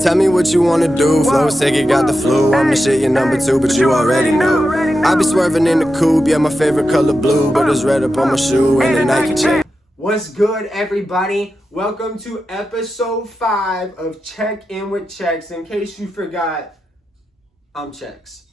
Tell me what you wanna do. Flow sick, it got the flu. I'm the shit, you're number 2, but you already know. I be swerving in the coupe, yeah, my favorite color blue, but it's red up on my shoe and the Nike check. What's good, everybody? Welcome to episode 5 of Check In with Checkz. In case you forgot, I'm Checkz.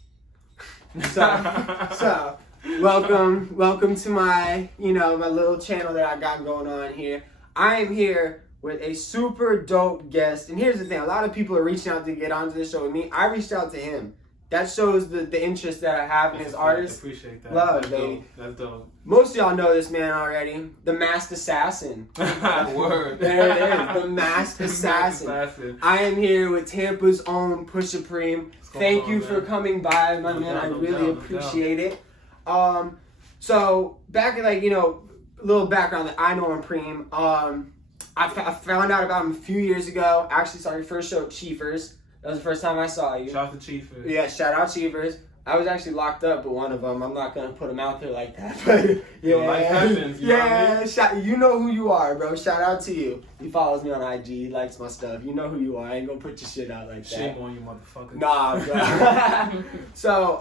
So welcome to my, my little channel that I got going on here. I am here with a super dope guest. And here's the thing, a lot of people are reaching out to get onto the show with me. I reached out to him. That shows the interest that I have in his artist. I appreciate that. Love, that's baby. Dope. That's dope. Most of y'all know this man already. The Masked Assassin. Word. There it is. The Masked Assassin. I am here with Tampa's own Pusha Preme. Thank you for coming by, my man. I really appreciate it. So back in a little background that I know on Preme. I found out about him a few years ago. I actually saw your first show at Cheefers. That was the first time I saw you. Shout out to Cheefers. Yeah, shout out Cheefers. I was actually locked up with one of them. I'm not gonna put him out there like that, but yeah, life happens, you know what I mean? You know who you are, bro. Shout out to you. He follows me on IG. He likes my stuff. You know who you are. I ain't gonna put your shit out like that. Shame on you, motherfucker. Nah, bro. So,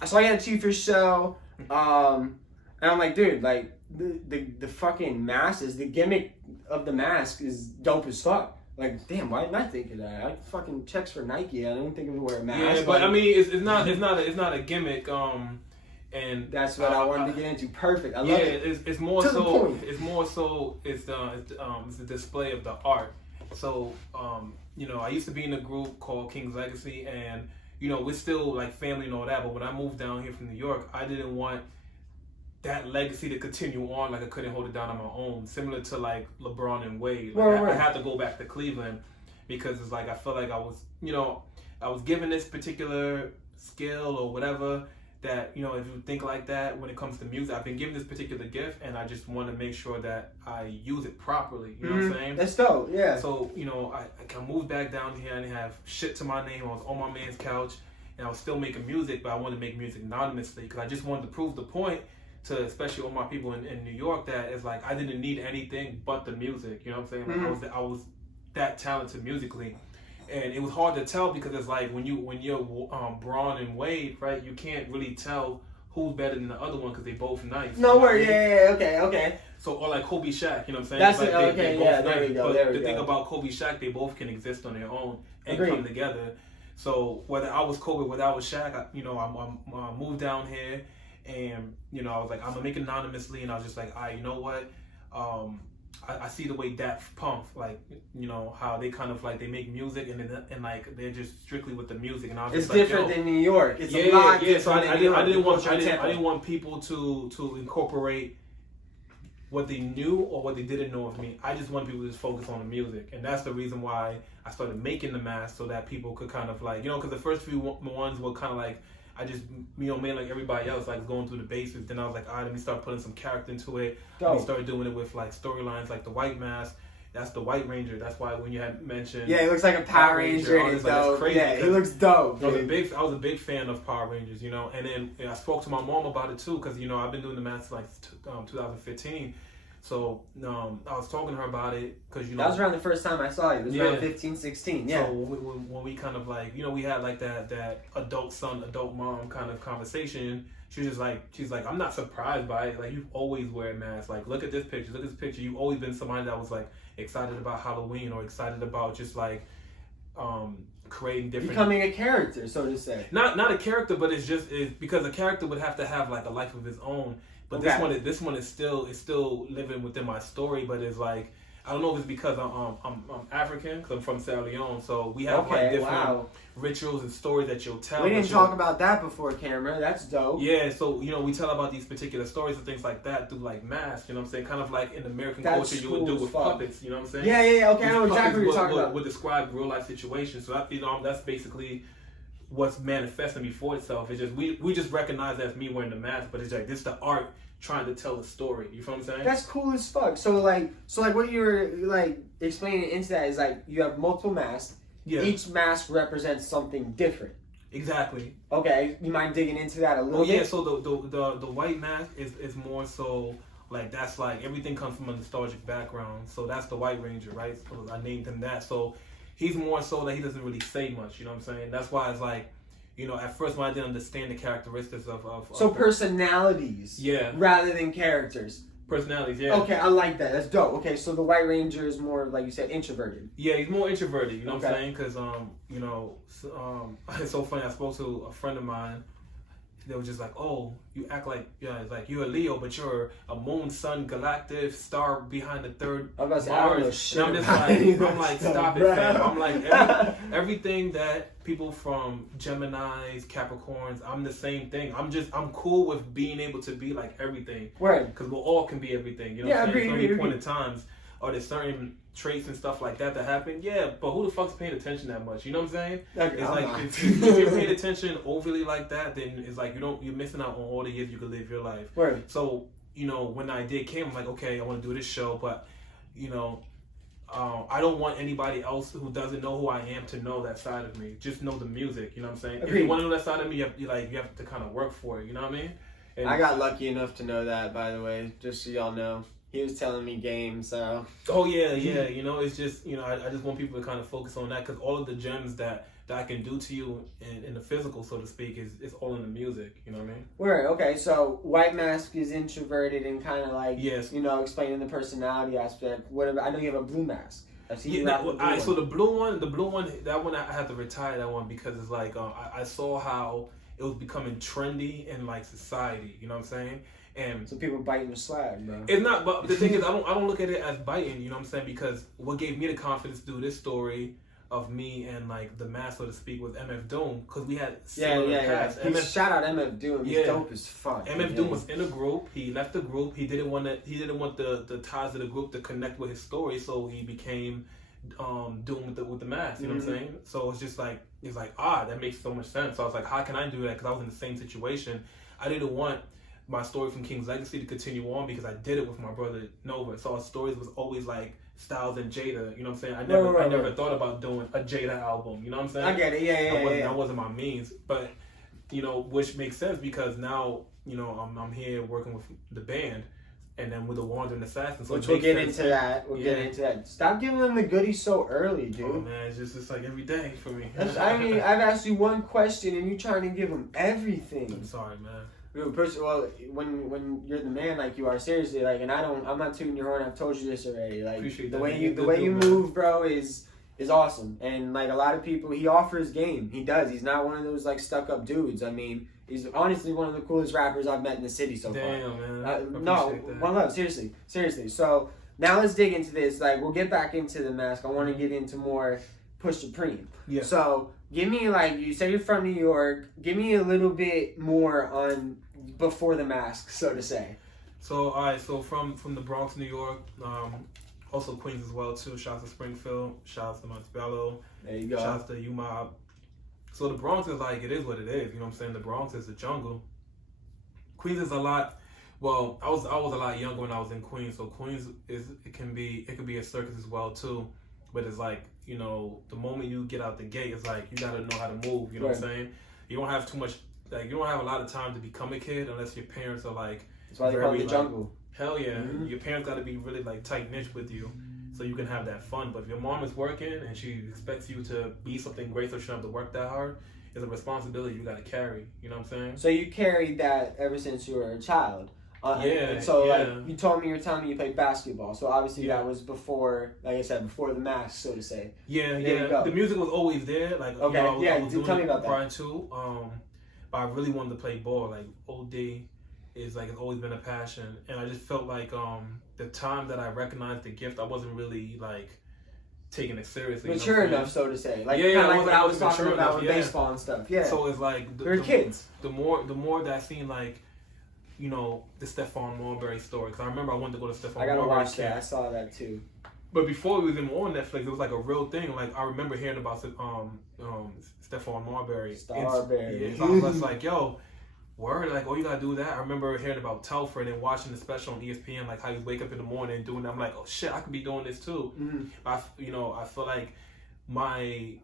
I saw you at Cheefers show, and I'm like, dude, like the fucking masses, the gimmick of the mask is dope as fuck. Like, damn, why didn't I think of that? I fucking Checkz for Nike. I didn't think of wear a mask. Yeah, but I mean, it's not a gimmick. And that's what I wanted to get into. Perfect. I love it. Yeah, it's more to so. The point. It's more so. It's the display of the art. So I used to be in a group called King's Legacy, and we're still like family and all that. But when I moved down here from New York, I didn't want that legacy to continue on. Like I couldn't hold it down on my own, similar to like LeBron and Wade. Like, I had to go back to Cleveland because it's like I felt like I was given this particular skill or whatever that if you think like that when it comes to music, I've been given this particular gift and I just want to make sure that I use it properly. You know what I'm saying? That's dope. Yeah. So I moved back down here and have shit to my name. I was on my man's couch and I was still making music, but I wanted to make music anonymously because I just wanted to prove the point to especially all my people in New York that it's like I didn't need anything but the music. You know what I'm saying? Like I was that talented musically, and it was hard to tell because it's like when you're Braun and Wade, right? You can't really tell who's better than the other one because they both nice. No worries. Yeah. Okay. So or like Kobe Shaq, you know what I'm saying? That's like it. Okay. they both Yeah. nice. There we go. But the thing about Kobe Shaq, they both can exist on their own and Agreed. come together. So whether I was Kobe, whether I was Shaq, I moved down here. And I was like, I'm gonna make it anonymously, and I was just like, you know what? I see the way Daft Punk, like, how they kind of like they make music and like they're just strictly with the music, and I was it's just like, different than New York. It's a lot different. So I I didn't want people to incorporate what they knew or what they didn't know of me. I just wanted people to just focus on the music, and that's the reason why I started making the mask so that people could kind of like because the first few ones were kind of like. I just, made like everybody else, like going through the basics. Then I was like, all right, let me start putting some character into it. We started doing it with like storylines, like the White Mask. That's the White Ranger. That's why when you had mentioned, he looks like a Power Ranger. I was like, that's crazy. Yeah, he looks dope. I was a big fan of Power Rangers, and then I spoke to my mom about it too, because I've been doing the mask like 2015. So I was talking to her about it because that was around the first time I saw you. It was around 15, 16. Yeah. So when we kind of like we had like that adult son, adult mom kind of conversation. She's like I'm not surprised by it. Like you always wear a mask. Like look at this picture. You've always been somebody that was like excited about Halloween or excited about just like creating different, becoming a character, so to say. Not a character, but it's because a character would have to have like a life of his own. But this one is still living within my story, but it's like I don't know if it's because I'm African, because I'm from Sierra Leone, so we have like different rituals and stories that you'll tell. We didn't talk about that before camera. That's dope. Yeah, so we tell about these particular stories and things like that through like masks. You know what I'm saying? Kind of like in American culture, you would do with puppets. You know what I'm saying? Yeah. Okay, I know exactly what you're talking about. Would describe real life situations. So that's basically what's manifesting before itself. It's just we just recognize that as me wearing the mask, but it's like this the art trying to tell a story. You feel what I'm saying? That's cool as fuck. So like what you were like explaining into that is like you have multiple masks. Yeah. Each mask represents something different. Exactly. Okay, you mind digging into that a little bit? Yeah, so the white mask is more so like that's like everything comes from a nostalgic background. So that's the White Ranger, right? So I named him that. So he's more so that he doesn't really say much. You know what I'm saying? That's why it's like, you know, at first when I didn't understand the characteristics of so personalities, rather than characters. Personalities, yeah. Okay, I like that. That's dope. Okay, so the White Ranger is more, like you said, introverted. Yeah, he's more introverted. You know what I'm saying? Because you know, it's so funny. I spoke to a friend of mine. They were just like, "Oh, you act like it's like you're a Leo, but you're a moon, sun, galactic star behind the third Mars." And I'm just like, stop it, fam. I'm like, everything that people from Gemini's, Capricorns, I'm the same thing. I'm cool with being able to be like everything. Right. Because we all can be everything. You know what I'm saying? There's only point in times, or there's certain traits and stuff like that happen. Yeah, but who the fuck's paying attention that much? You know what I'm saying? It's like if you're paying attention overly like that, then it's like you're missing out on all the years you could live your life. Right. So, you know, when the idea came, I'm like, okay, I want to do this show, but you know, I don't want anybody else who doesn't know who I am to know that side of me. Just know the music. You know what I'm saying? If you want to know that side of me, you have to kind of work for it. You know what I mean? And I got lucky enough to know that, by the way, just so y'all know. He was telling me game, so. Oh yeah. You know, it's just, you know, I just want people to kind of focus on that, because all of the gems that I can do to you in the physical, so to speak, is all in the music. You know what I mean? Word. Okay. So White Mask is introverted and kind of like, yes, you know, explaining the personality aspect. Whatever. I know you have a Blue Mask. I've seen you all right. So the blue one, that one I had to retire that one because it's like I saw how it was becoming trendy in like society. You know what I'm saying? And so people biting your swag, bro. It's not, but the thing is, I don't look at it as biting. You know what I'm saying? Because what gave me the confidence to do this story of me and like the mask, so to speak, was MF Doom, because we had similar paths. Shout out MF Doom. He's dope as fuck. MF Doom was in a group. He left the group. He didn't want the ties of the group to connect with his story, so he became Doom with the mask. You know what I'm saying? So it's just like that makes so much sense. So I was like, how can I do that? Because I was in the same situation. I didn't want my story from King's Legacy to continue on because I did it with my brother Nova. So our stories was always like Styles and Jada. You know what I'm saying? I never thought about doing a Jada album. You know what I'm saying? I get it. Yeah. That wasn't my means, but you know, which makes sense because now you know I'm here working with the band, and then with the Wandering Assassin. So which we'll get into that. We'll get into that. Stop giving them the goodies so early, dude. Oh man, it's like every day for me. I mean, I've asked you one question and you trying to give them everything. I'm sorry, man. First of all, when you're the man like you are, seriously, like, and I'm not tooting your horn. I've told you this already. Like the way you move, bro, is awesome. And like a lot of people, he offers game. He does. He's not one of those like stuck up dudes. I mean, he's honestly one of the coolest rappers I've met in the city so far. Damn, man. No, one love. Seriously. So now let's dig into this. Like we'll get back into the mask. I want to get into more Pusha Preme. Yeah. So give me like you said you're from New York. Give me a little bit more on before the mask, so to say. So all right, so from the Bronx, New York, also Queens as well too. Shouts to Springfield, shouts to Montebello. There you go. Shouts to U-Mob. So the Bronx is like, it is what it is. You know what I'm saying? The Bronx is the jungle. Queens is a lot. Well, I was a lot younger when I was in Queens, so Queens it could be a circus as well too. But it's like, you know, the moment you get out the gate, it's like you gotta know how to move. You know what I'm saying? You don't have too much. Like, you don't have a lot of time to become a kid unless your parents are like. That's why they call it the jungle. Hell yeah. Mm-hmm. Your parents got to be really like tight-knit with you so you can have that fun. But if your mom is working and she expects you to be something great so she don't have to work that hard, it's a responsibility you got to carry. You know what I'm saying? So you carried that ever since you were a child. Like you told me, you're telling me you played basketball. So obviously that was before, like I said, before the mask, so to say. Yeah. The music was always there. Like, okay, you know, I was doing tell me about that. Prior to, but I really wanted to play ball. Like OD is like, it's always been a passion, and I just felt like the time that I recognized the gift, I wasn't really like taking it seriously. Mature enough, so to say. Like kind of like what I was talking about with baseball and stuff. Yeah. So it's like we're kids. The more that I seen like, you know, the Stephon Marbury story, because I remember I wanted to go to Stephon Marbury. I gotta watch that. I saw that too. But before it was even on Netflix, it was like a real thing. Like I remember hearing about Stephon Marbury. Starberry. So I was like, yo, word, like, oh, you gotta do that. I remember hearing about Telford and watching the special on ESPN, like how you wake up in the morning and doing that. I'm like, oh shit, I could be doing this too. Mm-hmm. I feel like my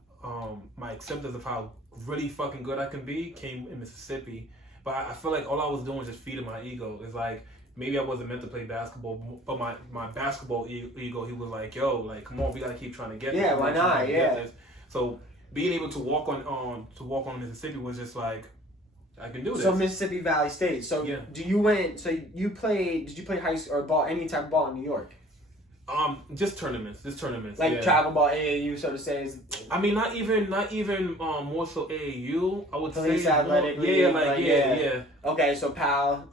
acceptance of how really fucking good I can be came in Mississippi. But I feel like all I was doing was just feeding my ego. It's like, maybe I wasn't meant to play basketball, but my basketball ego, he was like, yo, like, come on, we gotta keep trying to get this. Yeah, why not? Yeah. So being able to walk on Mississippi was just like, I can do this. So Mississippi Valley State. So yeah. Did you play high school or ball, any type of ball in New York? Just tournaments. Like travel ball, AAU, so to say. I mean, not even more so AAU. I would Police say athletic more, league, yeah. Okay, so PAL,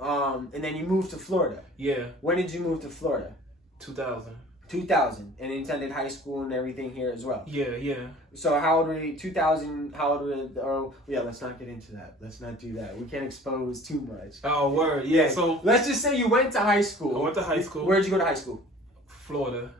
and then you moved to Florida. Yeah. When did you move to Florida? 2000. 2000, and attended high school and everything here as well. Yeah. So how old were you? 2000. How old were you? Oh, yeah. Let's not get into that. Let's not do that. We can't expose too much. Oh, word. Yeah. So let's just say you went to high school. I went to high school. Where'd you go to high school? Florida.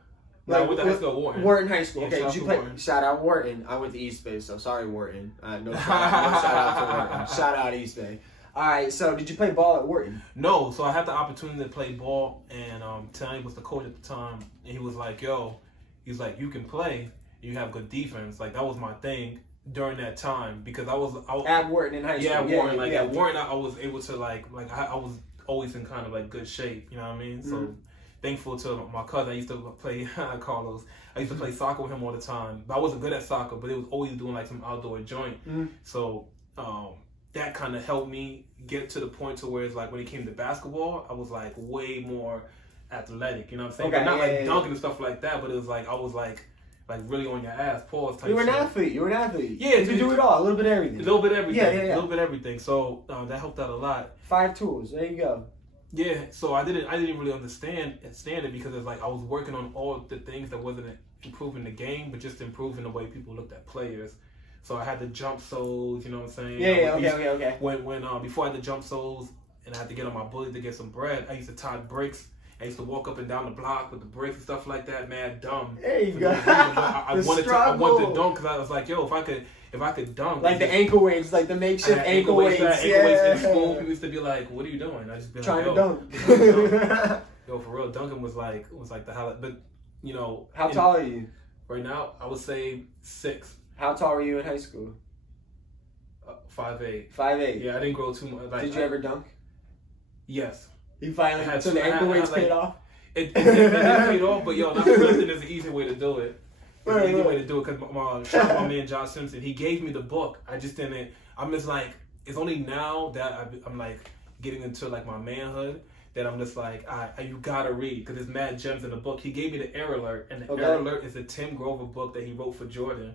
No, I went to high school at Wharton. Wharton High School. Yeah, Okay, did you play? Wharton. Shout out Wharton. I went to East Bay, so sorry Wharton. No shout out to Wharton. Shout out East Bay. All right, so did you play ball at Wharton? No, so I had the opportunity to play ball, and Tony was the coach at the time, and he was like, yo, he's like, you can play, you have good defense. Like, that was my thing during that time, because I was at Wharton in high school. Yeah, at Wharton. At Wharton, I was able to, I was always in kind of, like, good shape, you know what I mean? Mm-hmm. So thankful to my cousin. I used to play Carlos. I used to play soccer with him all the time. But I wasn't good at soccer, but it was always doing like some outdoor joint. Mm-hmm. So that kind of helped me get to the point to where it's like when it came to basketball, I was like way more athletic. You know what I'm saying? Okay, but not dunking and stuff like that. But it was like I was like really on your ass, pause type. You were an shit. athlete. You were an athlete. Yeah, you do it all. A little bit of everything. A little bit of everything. Yeah. A little bit of everything. So that helped out a lot. 5 tools. There you go. Yeah, so I didn't really understand it because it's like I was working on all the things that wasn't improving the game, but just improving the way people looked at players. So I had the jump soles, you know what I'm saying? Okay. When before I had the jump soles and I had to get on my bullet to get some bread, I used to tie bricks. I used to walk up and down the block with the bricks and stuff like that. Mad dumb. There you go. I wanted to dunk because I was like, yo, if I could dunk, like the ankle weights, like the makeshift ankle weights. Ankle weights in school. People used to be like, "What are you doing?" I just be trying like, to dunk. Yo, for real, dunking was like the highlight. But you know, how tall are you right now? I would say 6. How tall were you in high school? 5'8". 5'8". Yeah, I didn't grow too much. Like, did you ever dunk? Yes. You finally had so the ankle weights paid off. It paid off, but yo, not for nothing. There's an easy way to do it. There's an easy way to do it because shout out my man Josh Simpson. He gave me the book. I just didn't. I'm just like, it's only now that I'm like getting into like my manhood that I'm just like, you gotta read because there's mad gems in the book. He gave me the Air Alert, and the Air Alert is a Tim Grover book that he wrote for Jordan.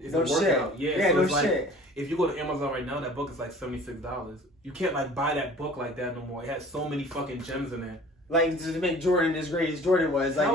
It's a workout. Shit. Yeah, so no it's like, shit. If you go to Amazon right now, that book is like $76. You can't like buy that book like that no more. It has so many fucking gems in it. Like to make Jordan as great as Jordan was, like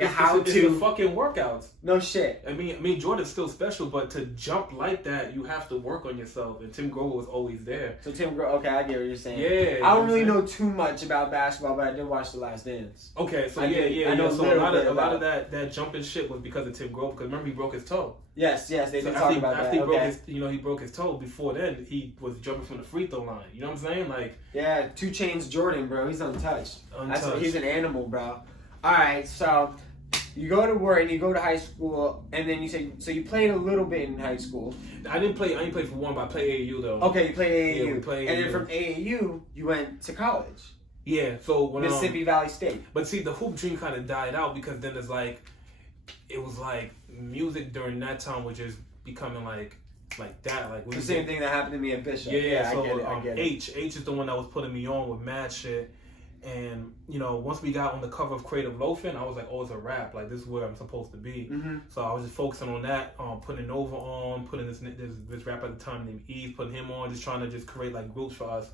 a how it's to the fucking workouts. No shit. I mean Jordan's still special, but to jump like that, you have to work on yourself. And Tim Grover was always there. So Tim Grover, okay, I get what you're saying. Yeah, I don't really know too much about basketball, but I did watch The Last Dance. Okay, so I know so a lot of that jumping shit was because of Tim Grover. Because remember he broke his toe. Yes, they did talk about that. After he broke his toe. Before then, he was jumping from the free throw line. You know what I'm saying? Like, yeah, 2 Chainz Jordan, bro. He's untouched. He's an animal, bro. All right, so you go to Wharton, you go to high school, and then you say so you played a little bit in high school. I didn't play for one, but I played AAU though. Okay, you played AAU. Yeah, we played and AAU. then from AAU, you went to college. Yeah, so when Mississippi Valley State. But see, the hoop dream kind of died out because then it was like music during that time was just becoming like that. Like the same thing that happened to me at Bishop. Yeah, so I get it. H is the one that was putting me on with mad shit. And, you know, once we got on the cover of Creative Loafing, I was like, oh, it's a rap. Like, this is where I'm supposed to be. Mm-hmm. So I was just focusing on that, putting Nova on, putting this rapper at the time named Eve, putting him on, just trying to just create, like, groups for us.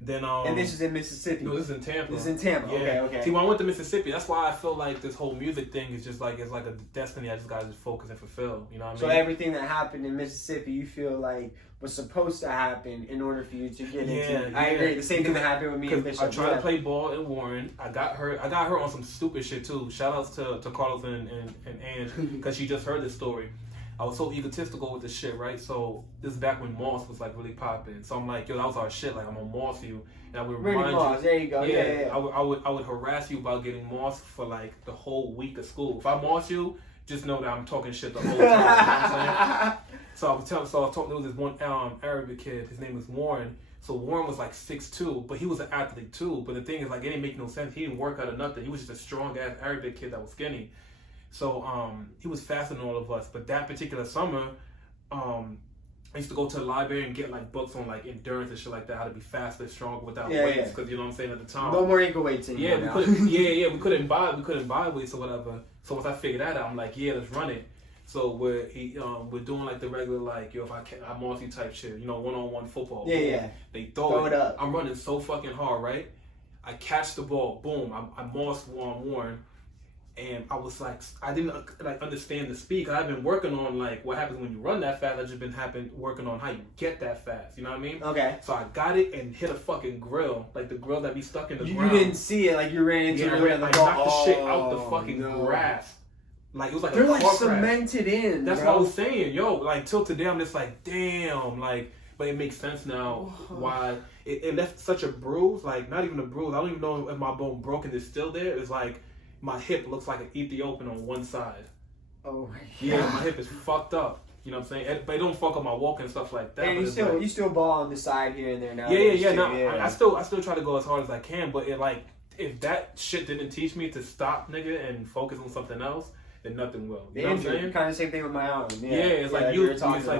Then, and this is in Mississippi? No, this is in Tampa. This is in Tampa, yeah. Okay. See, when I went to Mississippi, that's why I feel like this whole music thing is just like, it's like a destiny I just got to just focus and fulfill. You know what I mean? So everything that happened in Mississippi, you feel like was supposed to happen in order for you to get into it. I agree. The same thing that happened with me and Bishop. I tried to play ball in Warren. I got hurt on some stupid shit too. Shout outs to Carlos and Ange because she just heard this story. I was so egotistical with this shit, right? So this is back when Moss was like really popping. So I'm like, yo, that was our shit. Like I'm gonna Moss you, and I would remind you. There you go. Yeah. I would harass you about getting Moss for like the whole week of school. If I Moss you, just know that I'm talking shit the whole time. You know what I'm saying? So I was talking. There was this one Arabic kid. His name was Warren. So Warren was like 6'2", but he was an athlete too. But the thing is, like, it didn't make no sense. He didn't work out or nothing. He was just a strong ass Arabic kid that was skinny. So he was faster than all of us. But that particular summer, I used to go to the library and get like books on like endurance and shit like that, how to be faster, stronger without weights. Because you know what I'm saying, at the time. No more ankle weights anymore. We couldn't buy weights or whatever. So once I figured that out, I'm like, yeah, let's run it. So we're doing like the regular, like, yo, if I'm multi type shit, you know, 1-on-1 football. Yeah. They throw it up. I'm running so fucking hard, right? I catch the ball, boom. I mossed Warren. And I was like, I didn't like understand the speed. Cause I've been working on like what happens when you run that fast. I've just been working on how you get that fast. You know what I mean? Okay. So I got it and hit a fucking grill, like the grill that be stuck in the ground. You didn't see it, like you ran into the rim. I knocked the shit out the fucking grass. Like it was like they're a like cemented in. That's bro. what I was saying, yo. Like till today, I'm just like, damn. Like, but it makes sense now why it left such a bruise. Like not even a bruise. I don't even know if my bone broke and it's still there. It's like. My hip looks like an Ethiopian on one side. Oh my god. Yeah, my hip is fucked up. You know what I'm saying? But it don't fuck up my walk and stuff like that. And you still ball on the side here and there now. Yeah. I still try to go as hard as I can, but it like if that shit didn't teach me to stop, nigga, and focus on something else, then nothing will. You know what I'm saying? Kind of same thing with my arm. Yeah, it's like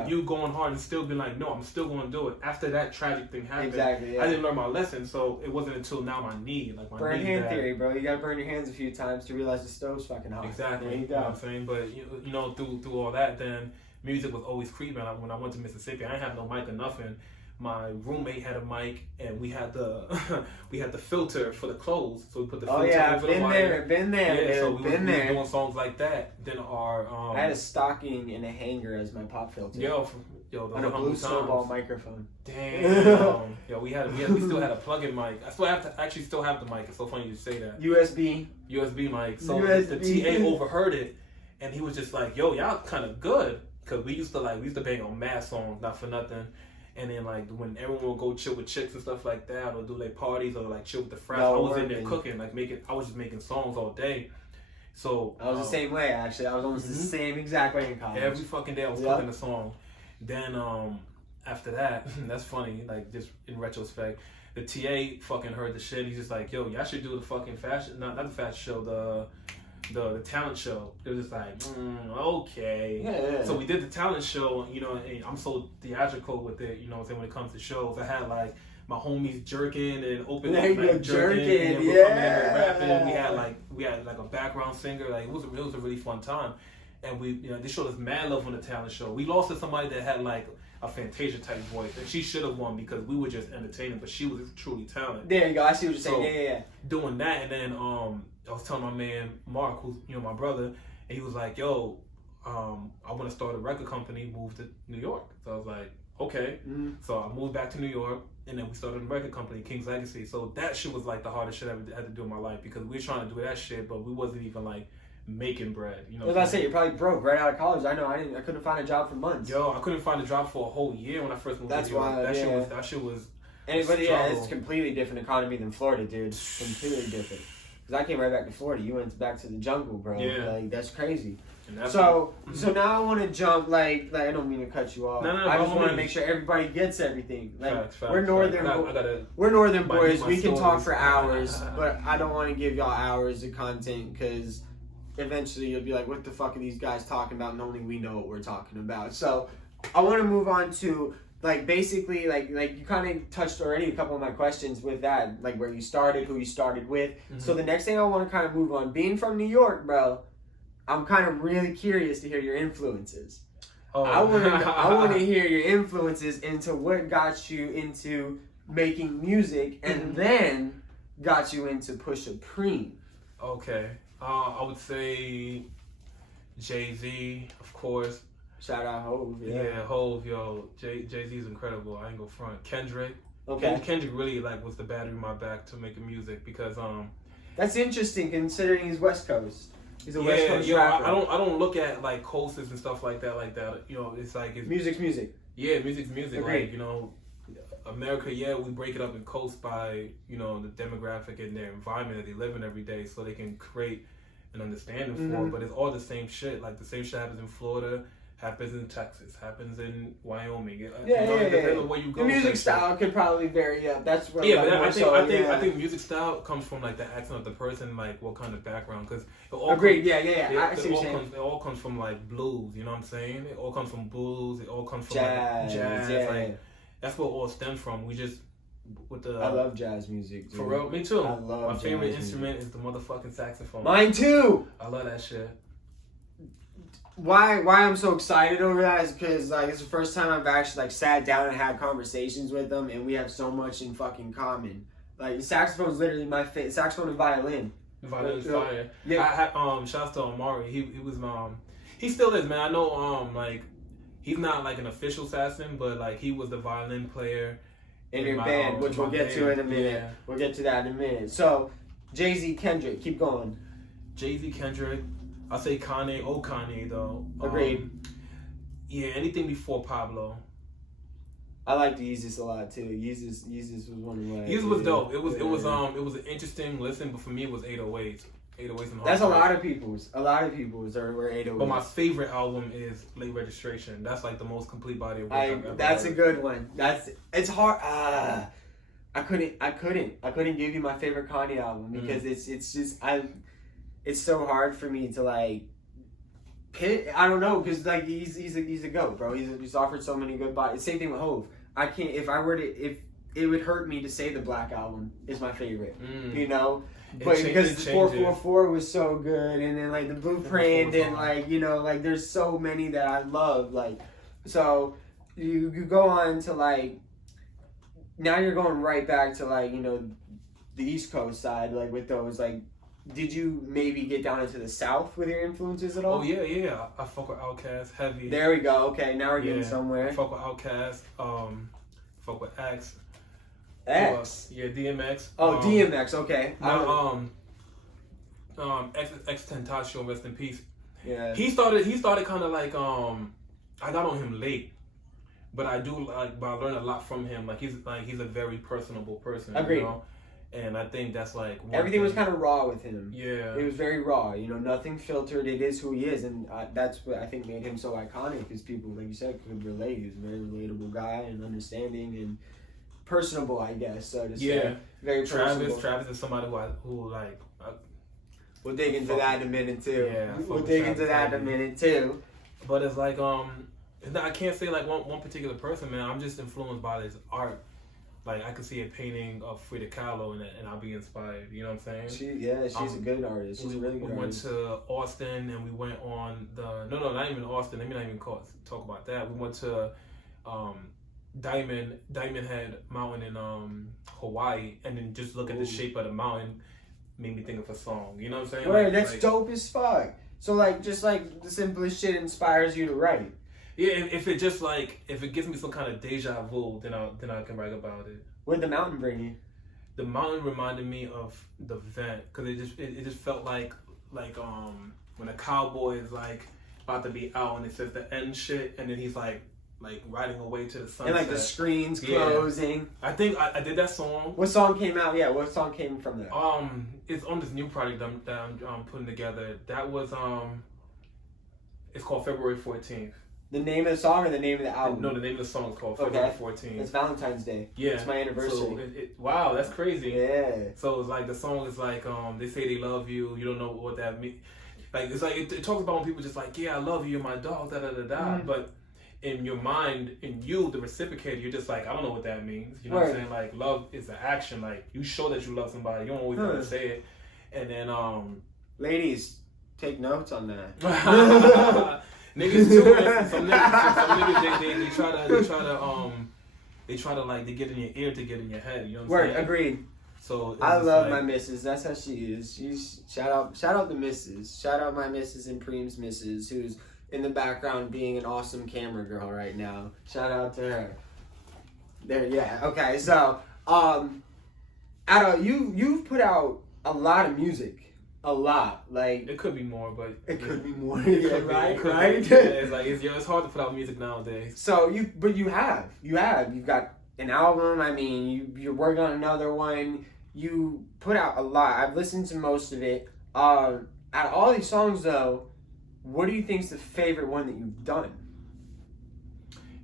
you going hard and still being like, no, I'm still going to do it. After that tragic thing happened, exactly. Yeah. I didn't learn my lesson, so it wasn't until now my knee, like my burn knee. Hand theory, bro. You gotta burn your hands a few times to realize the stove's fucking hot. Exactly. There you go. You know what I'm saying? But you know, through all that, then music was always creeping. When I went to Mississippi, I didn't have no mic or nothing. My roommate had a mic, and we had the filter for the clothes, so we put the filter over the wire. Been there. Yeah, so we were doing songs like that. Then I had a stocking and a hanger as my pop filter. Yo, on a blue snowball microphone. Damn. Yo, we still had a plug-in mic. I still have the mic. It's so funny you say that. USB mic. So the TA overheard it, and he was just like, "Yo, y'all kind of good," because we used to bang on mad songs, not for nothing. And then like when everyone would go chill with chicks and stuff like that, or do like parties or like chill with the friends, I was in there cooking, like I was just making songs all day. So I was the same way actually. I was almost the same exact way in college. Every fucking day I was cooking a song. Then after that, that's funny. Like just in retrospect, the TA fucking heard the shit. He's just like, yo, y'all should do the fucking fashion, not the fashion show, the talent show. It was just like, okay. Yeah. So we did the talent show, you know, and I'm so theatrical with it, you know what I'm saying, when it comes to shows. I had like my homies jerking and open jerking. And we're coming in and rapping. We had like a background singer. Like it was a really fun time. And they showed us mad love on the talent show. We lost to somebody that had like a Fantasia type voice, and she should have won because we were just entertaining, but she was truly talented. There you go. I see what you're saying. Yeah. Doing that, and then I was telling my man Mark, who's my brother, and he was like, "Yo, I want to start a record company, move to New York." So I was like, "Okay." Mm-hmm. So I moved back to New York, and then we started a record company, King's Legacy. So that shit was like the hardest shit I ever had to do in my life because we were trying to do that shit, but we wasn't even like making bread. You know, as I say, you're probably broke right out of college. I know. I couldn't find a job for months. Yo, I couldn't find a job for a whole year when I first moved. That's to New York. why. That shit was. Anybody? Yeah, it's a completely different economy than Florida, dude. Completely different. Because I came right back to Florida. You went back to the jungle, bro. Yeah. Like that's crazy. So now I want to jump. Like I don't mean to cut you off. No, I just want to make sure everybody gets everything. Like facts, we're northern. We're northern boys. We can talk for hours, but I don't want to give y'all hours of content because eventually you'll be like, what the fuck are these guys talking about? And only we know what we're talking about. So I want to move on to like basically like you kind of touched already a couple of my questions with that, like where you started, who you started with. Mm-hmm. So the next thing I want to kind of move on, being from New York, bro, I'm kind of really curious to hear your influences. Oh. I want to hear your influences into what got you into making music and then got you into Pusha Preme. Okay. I would say Jay-Z, of course. Shout out Hov. Yeah, Hov, yo. Jay-Z's incredible. I ain't go front. Kendrick. Okay. Kendrick really was the battery in my back to making music because That's interesting considering he's West Coast. He's a West Coast rapper. I don't look at like coasts and stuff like that. You know, it's like music's music. Yeah, music's music. Agreed. Like, you know, America, we break it up in coasts by, you know, the demographic and their environment that they live in every day so they can create an understanding for it. But it's all the same shit. Like the same shit happens in Florida, happens in Texas, happens in Wyoming. Yeah, depends on where you go. The music style could probably vary up. That's where. Yeah, but I think music style comes from like the accent of the person, like what kind of background. Because agreed. Yeah. It all comes from like blues. You know what I'm saying? It all comes from blues. It all comes from jazz. Like that's where it all stems from. We just with the. I love jazz music. Dude. For real, me too. I love. My favorite instrument is the motherfucking saxophone. Mine too. I love that shit. Why I'm so excited over that is because like it's the first time I've actually like sat down and had conversations with them, and we have so much in fucking common. Like the saxophone is literally my favorite. Saxophone and violin. The violin's fire. Yeah. I had shouts to Amari. He was he still is, man. I know like he's not like an official assassin, but like he was the violin player in your band, which we'll get to in a minute. Yeah. We'll get to that in a minute. So Jay-Z, Kendrick, keep going. Jay-Z, Kendrick. I'll say Kanye. Oh, Kanye though. Agreed. Yeah, anything before Pablo. I like Yeezus a lot too. Yeezus was one of my. Yeezus was dope. It was an interesting listen, but for me it was 808s. 808s and That's a lot of people's. A lot of people's were 808s. But my favorite album is Late Registration. That's like the most complete body of work I've ever That's heard. a good one. It's hard. I couldn't give you my favorite Kanye album because it's so hard for me to like pit. I don't know because like he's a goat, bro. He's offered so many good bodies. Same thing with Hove. I can't if it would hurt me to say the Black Album is my favorite. You know. But because the 444 was so good, and then like the Blueprint, and like like there's so many that I love. Like, so you go on to like now you're going right back to like the East Coast side, like with those like. Did you maybe get down into the South with your influences at all? Oh yeah. I fuck with Outkast heavy. There we go. Okay, now we're getting somewhere. I fuck with Outkast. Fuck with X. X. Yeah, DMX. Oh, DMX. Okay. X Tentacion, rest in peace. Yeah. He started kind of like I got on him late, but I learned a lot from him. Like he's a very personable person. Agreed. You know? And I think that's like everything was kind of raw with him. Yeah, it was very raw. Nothing filtered. It is who he is, and that's what I think made him so iconic. Because people, like you said, could relate. He was a very relatable guy and understanding and personable, I guess. So to say, very personable. Travis is somebody who like. We'll dig into that in a minute too. Yeah, we'll dig into that in a minute too. But it's like I can't say like one particular person, man. I'm just influenced by his art. Like I could see a painting of Frida Kahlo and I'll be inspired. You know what I'm saying? She's a good artist. She's a really good artist. We went to Austin and we went on not even Austin. Let me not even talk about that. We went to Diamond Head Mountain in Hawaii, and then just look at the shape of the mountain made me think of a song. You know what I'm saying? Right, that's dope as fuck. So like just like the simplest shit inspires you to write. Yeah, if it gives me some kind of deja vu, then I can write about it. What did the mountain bring you? The mountain reminded me of the vent because it just felt like when a cowboy is like about to be out and it says the end shit, and then he's like riding away to the sunset. And like the screens closing. I think I did that song. What song came out? Yeah, what song came from there? It's on this new project that I'm putting together. That was it's called February 14th. The name of the song or the name of the album? No, the name of the song is called February 14th. It's Valentine's Day. Yeah. It's my anniversary. So wow, that's crazy. Yeah. So it's like the song is like they say they love you. You don't know what that means. Like it's like it talks about when people just like, yeah, I love you, you're my dog, da da da da. Mm-hmm. But in your mind, in you, the reciprocator, you're just like, I don't know what that means. You know what I'm saying? Like love is an action. Like you show that you love somebody. You don't always want to say it. And then ladies, take notes on that. Niggas too, man. Some niggas they try to like they get in your ear to get in your head. You know what I'm saying? Agreed. So I love my missus. That's how she is. She's shout out the missus. Shout out my missus and Preem's missus, who's in the background being an awesome camera girl right now. Shout out to her. There, yeah. Okay, so you've put out a lot of music. A lot, like it could be more, but it could be more. Right. It's hard to put out music nowadays. So you've got an album. I mean, you're working on another one. You put out a lot. I've listened to most of it. Out of all these songs, though, what do you think is the favorite one that you've done?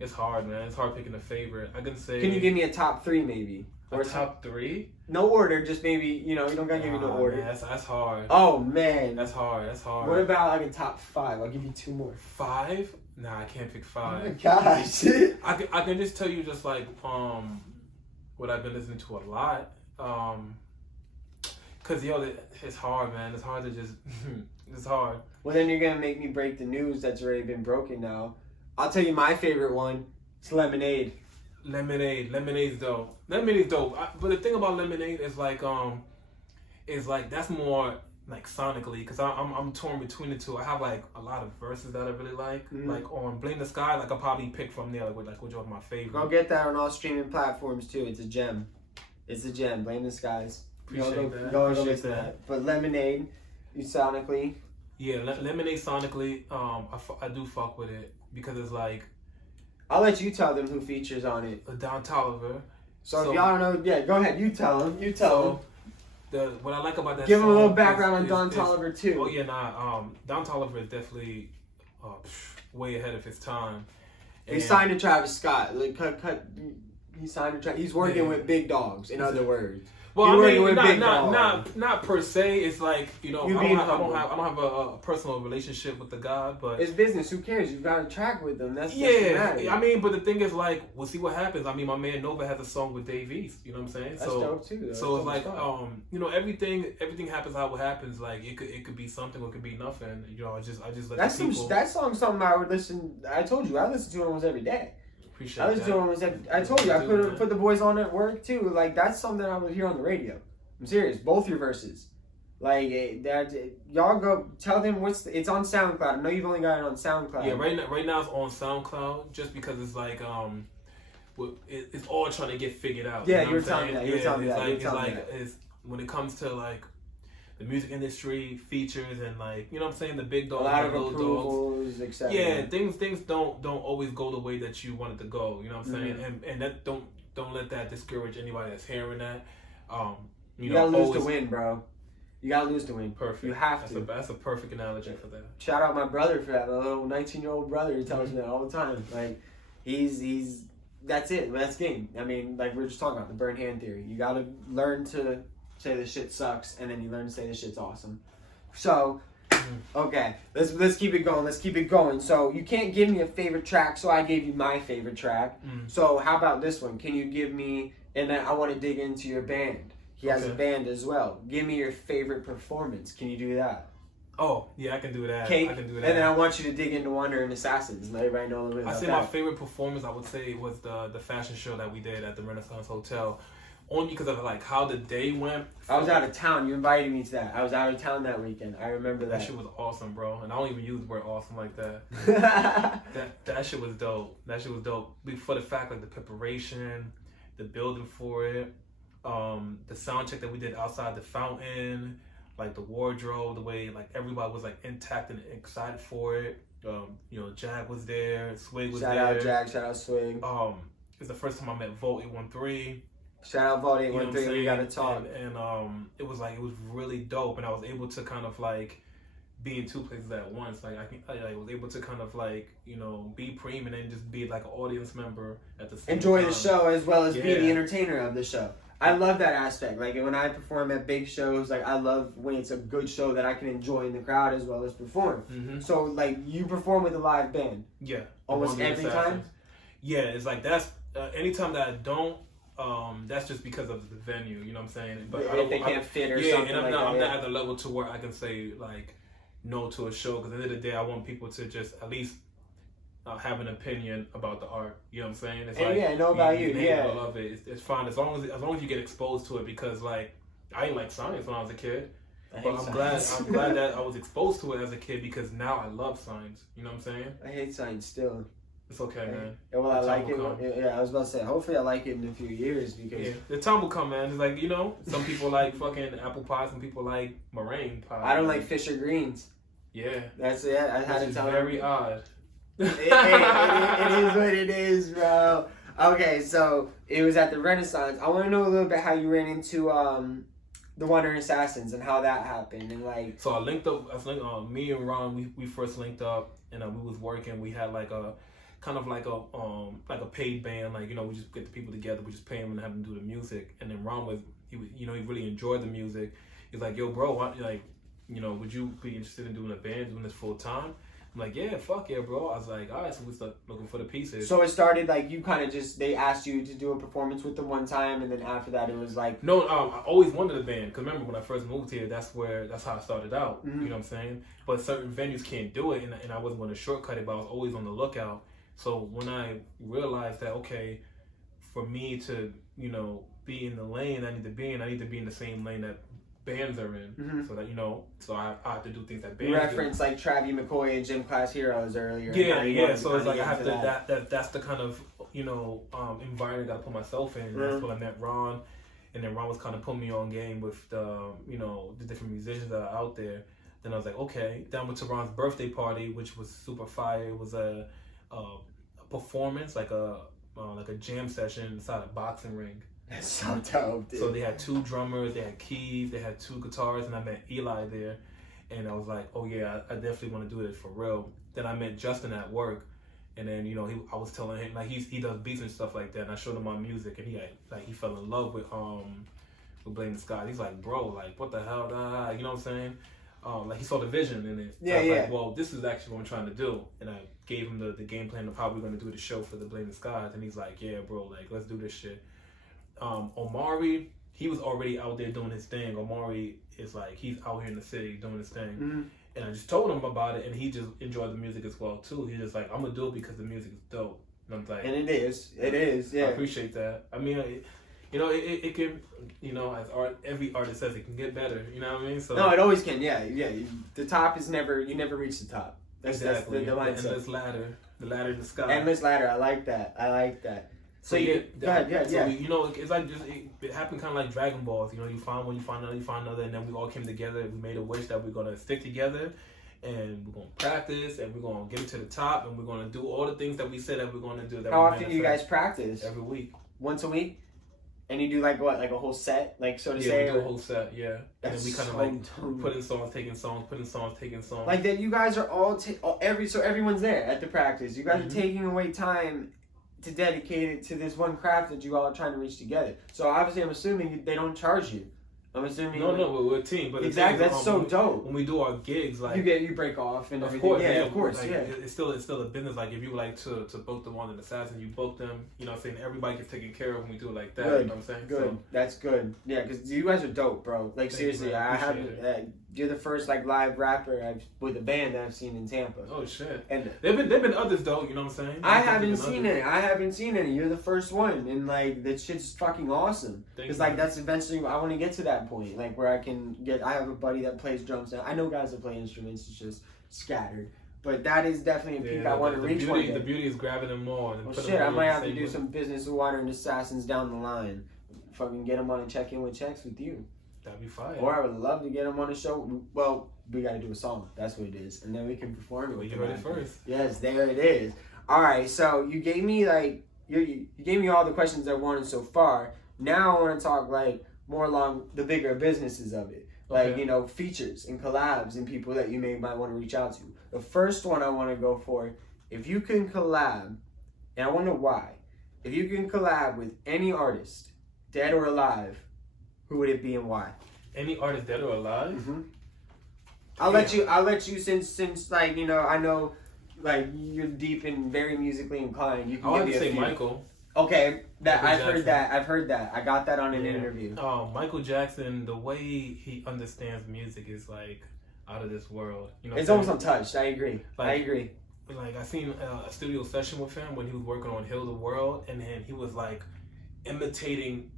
It's hard, man. It's hard picking a favorite. I can say. Can you give me a top 3 maybe? Or top 3? No order, just maybe, you know, you don't gotta give me no order. Man, that's hard. Oh man. That's hard. What about like a top 5? I'll give you 2 more. 5? Nah, I can't pick 5. Oh my gosh. I can just tell you just like what I've been listening to a lot. Cause it's hard, man. It's hard to just it's hard. Well, then you're gonna make me break the news that's already been broken now. I'll tell you my favorite one. It's Lemonade. Lemonade's dope. But the thing about Lemonade is like that's more like sonically, because I'm torn between the two. I have like a lot of verses that I really like. Mm-hmm. Like on Blame the Sky, like I'll probably pick from there, like which one's my favorite. Go get that on all streaming platforms too. It's a gem. Blame the Skies. Appreciate that. Go listen to that. But Lemonade, you sonically. Yeah, Lemonade sonically, I do fuck with it because it's like. I'll let you tell them who features on it. Don Toliver. So if y'all don't know, yeah, go ahead. You tell them. What I like about that Give song him a little background on is Don Toliver too. Oh yeah, Don Toliver is definitely way ahead of his time. He signed to Travis Scott. Like, he signed to Travis. He's working with big dogs. In other words. Well, I mean, not per se. It's like, you know, I don't have a personal relationship with the guy, but it's business. Who cares? You've got to track with them. That's I mean, but the thing is, like, we'll see what happens. I mean, my man Nova has a song with Dave East. You know what I'm saying? That's dope too. Though. So it's like, you know, everything happens how it happens. Like it could be something or it could be nothing. You know, I just let that song's something I would listen. I told you I listen to it almost every day. Appreciate I told you I put the boys on at work too. Like that's something I would hear on the radio. I'm serious. Both your verses, like that. Y'all go tell them it's on SoundCloud. I know you've only got it on SoundCloud. Yeah, right now it's on SoundCloud just because it's like it's all trying to get figured out. Yeah, you know you're telling me that. You're telling me that. It's when it comes to like the music industry features and like, you know what I'm saying, the big dogs, a lot of little approvals, etc. Yeah, things don't always go the way that you want it to go. You know what I'm saying, and that don't let that discourage anybody that's hearing that. You gotta lose to win, bro. You gotta lose to win. Perfect. You have to. That's a perfect analogy for that. Shout out my brother for that. My little 19-year-old brother. He tells me that all the time. Like, he's that's it. That's game. I mean, like we were just talking about the burn hand theory. You gotta learn to say this shit sucks, and then you learn to say this shit's awesome. So, okay, let's keep it going. So you can't give me a favorite track, so I gave you my favorite track. So how about this one? Can you give me? And then I want to dig into your band. He has a band as well. Give me your favorite performance. Can you do that? Oh, yeah, I can do that. Cake. I can do that. And then I want you to dig into Wonder and Assassins and let everybody know a little bit about that. My favorite performance, I would say, was the fashion show that we did at the Renaissance Hotel. Only because of like how the day went. I was out of town. You invited me to that. I was out of town that weekend. I remember that. That shit was awesome, bro. And I don't even use the word awesome like that. that shit was dope. For the fact, like the preparation, the building for it, the sound check that we did outside the fountain, like the wardrobe, the way like everybody was like intact and excited for it. You know, Jag was there, Swig was there. Shout out Jag, shout out Swig. It's the first time I met Volt 813. Shout out Volt 813, you know, we gotta talk. And it was really dope, and I was able to kind of like be in two places at once. Like I was able to kind of like, you know, be Preme and then just be like an audience member at the same time. Enjoy the show as well as be the entertainer of the show. I love that aspect. Like when I perform at big shows, like I love when it's a good show that I can enjoy in the crowd as well as perform. So like you perform with a live band. Yeah. Almost every time? Yeah, it's like that's anytime that I don't, that's just because of the venue, you know what I'm saying? But if they can't fit or something and I'm not at the level to where I can say like no to a show, because at the end of the day I want people to just at least have an opinion about the art. You know what I'm saying? It's I know about you. I love it. It's fine as long as you get exposed to it, because like I didn't like science when I was a kid. But I'm glad that I was exposed to it as a kid, because now I love science. You know what I'm saying? I hate science still. It's okay, man. Yeah, well, I like it. Yeah, I was about to say, hopefully I like it in a few years, because the time will come, man. It's like, you know, some people like fucking apple pie, some people like meringue pie. I don't like Fisher greens. Yeah. That's it. I had to tell them. Very odd. it is what it is, bro. Okay, so it was at the Renaissance. I want to know a little bit how you ran into the Wonder Assassins and how that happened, and like. So I linked up. Me and Ron, we first linked up, and we was working. We had like a kind of like a paid band. Like, you know, we just get the people together, we just pay them and have them do the music. And then Ron he really enjoyed the music. He's like, yo, bro, like, you know, would you be interested in doing a band, doing this full time? I'm like, yeah, fuck yeah, bro. I was like, all right, so we start looking for the pieces. So it started like you kind of they asked you to do a performance with them one time, and then after that it was like... No, I always wanted a band, because remember when I first moved here, that's how I started out, you know what I'm saying? But certain venues can't do it, and I wasn't going to shortcut it, but I was always on the lookout. So when I realized that, okay, for me to, you know, be in the lane I need to be in the same lane that bands are in, so that, you know, so I have to do things that bands reference like Travie McCoy and Gym Class Heroes earlier. Yeah. So it's like I have to that's the kind of, you know, environment I gotta put myself in. That's when I met Ron, and then Ron was kind of putting me on game with the, you know, the different musicians that are out there. Then I was like, okay. Then I went to Ron's birthday party, which was super fire. It was a performance, like a jam session inside a boxing ring. That's so dope, dude. So they had 2 drummers, they had keys, they had 2 guitars, and I met Eli there. And I was like, oh yeah, I definitely want to do this for real. Then I met Justin at work, and then, you know, I was telling him, like, he does beats and stuff like that, and I showed him my music, and he fell in love with Blame the Sky. He's like, bro, like, what the hell, you know what I'm saying? Like, he saw the vision in it. Yeah, I was like, well, this is actually what I'm trying to do. And I gave him the game plan of how we're going to do the show for the Blame the Skies, and he's like, yeah, bro, like, let's do this shit. Omari, he was already out there doing his thing. Omari is like, he's out here in the city doing his thing. And I just told him about it, and he just enjoyed the music as well too. He's just like, I'm gonna do it because the music is dope. And I'm like, and it is, yeah. I appreciate that. I mean, you know, it can, you know, as every artist says, it can get better. You know what I mean? So no, it always can. Yeah. The top is you never reach the top. Exactly. That's the endless ladder, the ladder in the sky. Endless ladder. I like that. So yeah. So, you know, it's like it happened kind of like Dragon Balls. You know, you find one, you find another, and then we all came together. We made a wish that we're gonna stick together, and we're gonna practice, and we're gonna get it to the top, and we're gonna do all the things that we said that we're gonna do. How often do you guys practice? Every week. Once a week. And you do like what, like a whole set, like so to say? Yeah, we do a whole set, yeah. And then we kind of like put in songs, taking songs, putting songs, taking songs. Like that, you guys are all so everyone's there at the practice. You guys are taking away time to dedicate it to this one craft that you all are trying to reach together. So obviously, I'm assuming they don't charge you. I'm assuming. No, we're a team. But exactly, that's so dope. When we do our gigs, like you break off and everything. Course, yeah, of course, like, yeah. It's still a business. Like if you like to book the one in Assassin, you book them. You know what I'm saying? Everybody gets taken care of when we do it like that. Good. You know what I'm saying? Good. So, that's good. Yeah, because you guys are dope, bro. Like seriously, I haven't. You're the first like live rapper with a band that I've seen in Tampa. Oh shit! And there've been others though. You know what I'm saying? I haven't seen any. You're the first one, and like that shit's fucking awesome. Because like that's eventually I want to get to that point, like where I can get. I have a buddy that plays drums. Now I know guys that play instruments. It's just scattered. But that is definitely a peak I want to reach one day. The beauty is grabbing them more. Well, shit, I might have to do some business with Water and Assassins down the line. Fucking get them on and check in with Checkz with you. That'd be fire. Or I would love to get them on the show. Well, we got to do a song. That's what it is. And then we can perform it. Well, you heard it first. Yes, there it is. All right, so you gave me like you gave me all the questions I wanted so far. Now I want to talk like more along the bigger businesses of it. Like, you know, features and collabs and people that you might want to reach out to. The first one I want to go for, if you can collab, and I wonder why, if you can collab with any artist, dead or alive, who would it be and why? Any artist dead or alive? Mm-hmm. I'll let you since like, you know, I know like you're deep and very musically inclined. You can I would say Michael. Okay, I've heard that. I got that on an interview. Michael Jackson, the way he understands music is like out of this world. You know, it's almost untouched. I agree. Like I seen a studio session with him when he was working on Heal the World, and then he was like imitating